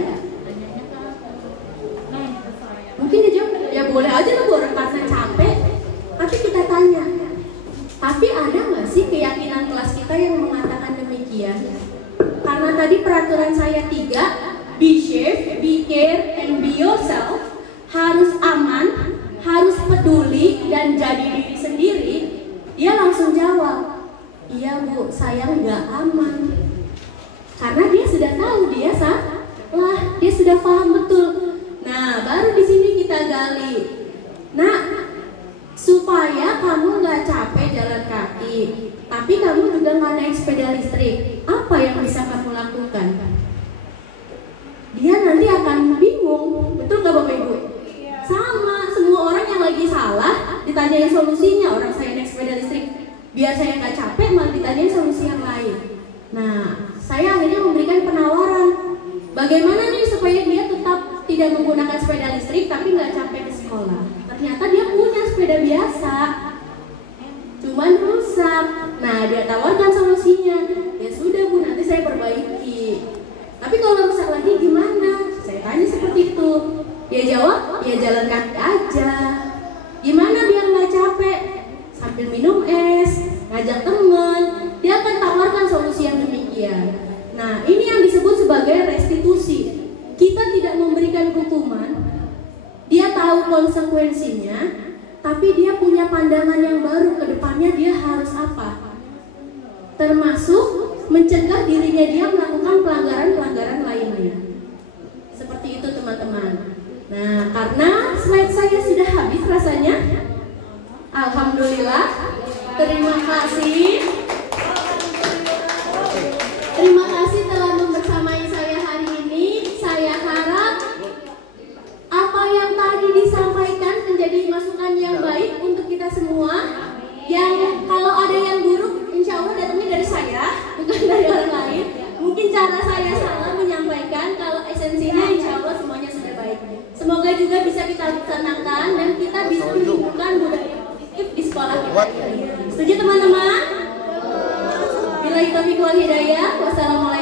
Mungkin dia jawab, ya boleh aja lah orang karena capek. Tapi kita tanya, tapi ada nggak sih keyakinan kelas kita yang mengatakan demikian? Karena tadi peraturan saya 3, be safe, be care, and be yourself. Harus aman, harus peduli, dan jadi diri sendiri. Dia langsung jawab, iya Bu, saya nggak aman. Karena dia sudah tahu dia salah, dia sudah paham betul. Nah, baru di sini kita gali. Nah, supaya kamu nggak capek jalan kaki, tapi kamu juga nggak naik sepeda listrik, apa yang bisa kamu lakukan? Dia nanti akan bingung, betul nggak Bapak Ibu? Sama, semua orang yang lagi salah ditanyain solusinya. Orang saya naik sepeda listrik, biar saya nggak capek malah ditanyain solusi yang lain. Nah, saya akhirnya memberikan penawaran. Bagaimana nih supaya dia tetap tidak argumen, dia akan tawarkan solusi yang demikian. Nah, ini yang disebut sebagai restitusi. Kita tidak memberikan hukuman, dia tahu konsekuensinya, tapi dia punya pandangan yang baru ke depannya dia harus apa. Termasuk mencegah dirinya dia melakukan pelanggaran-pelanggaran lainnya. Seperti itu teman-teman. Nah, karena slide saya sudah habis rasanya. Alhamdulillah. Terima kasih. Terima kasih telah membersamai saya hari ini. Saya harap apa yang tadi disampaikan menjadi masukan yang baik untuk kita semua. Yang kalau ada yang buruk, insya Allah datangnya dari saya, bukan dari orang lain. Mungkin cara saya salah menyampaikan, kalau esensinya insya Allah semuanya sudah baik. Semoga juga bisa kita laksanakan dan kita bisa menumbuhkan budaya positif di sekolah kita. Setuju teman-teman? Billahi taufiq wal hidayah. Wassalamualaikum.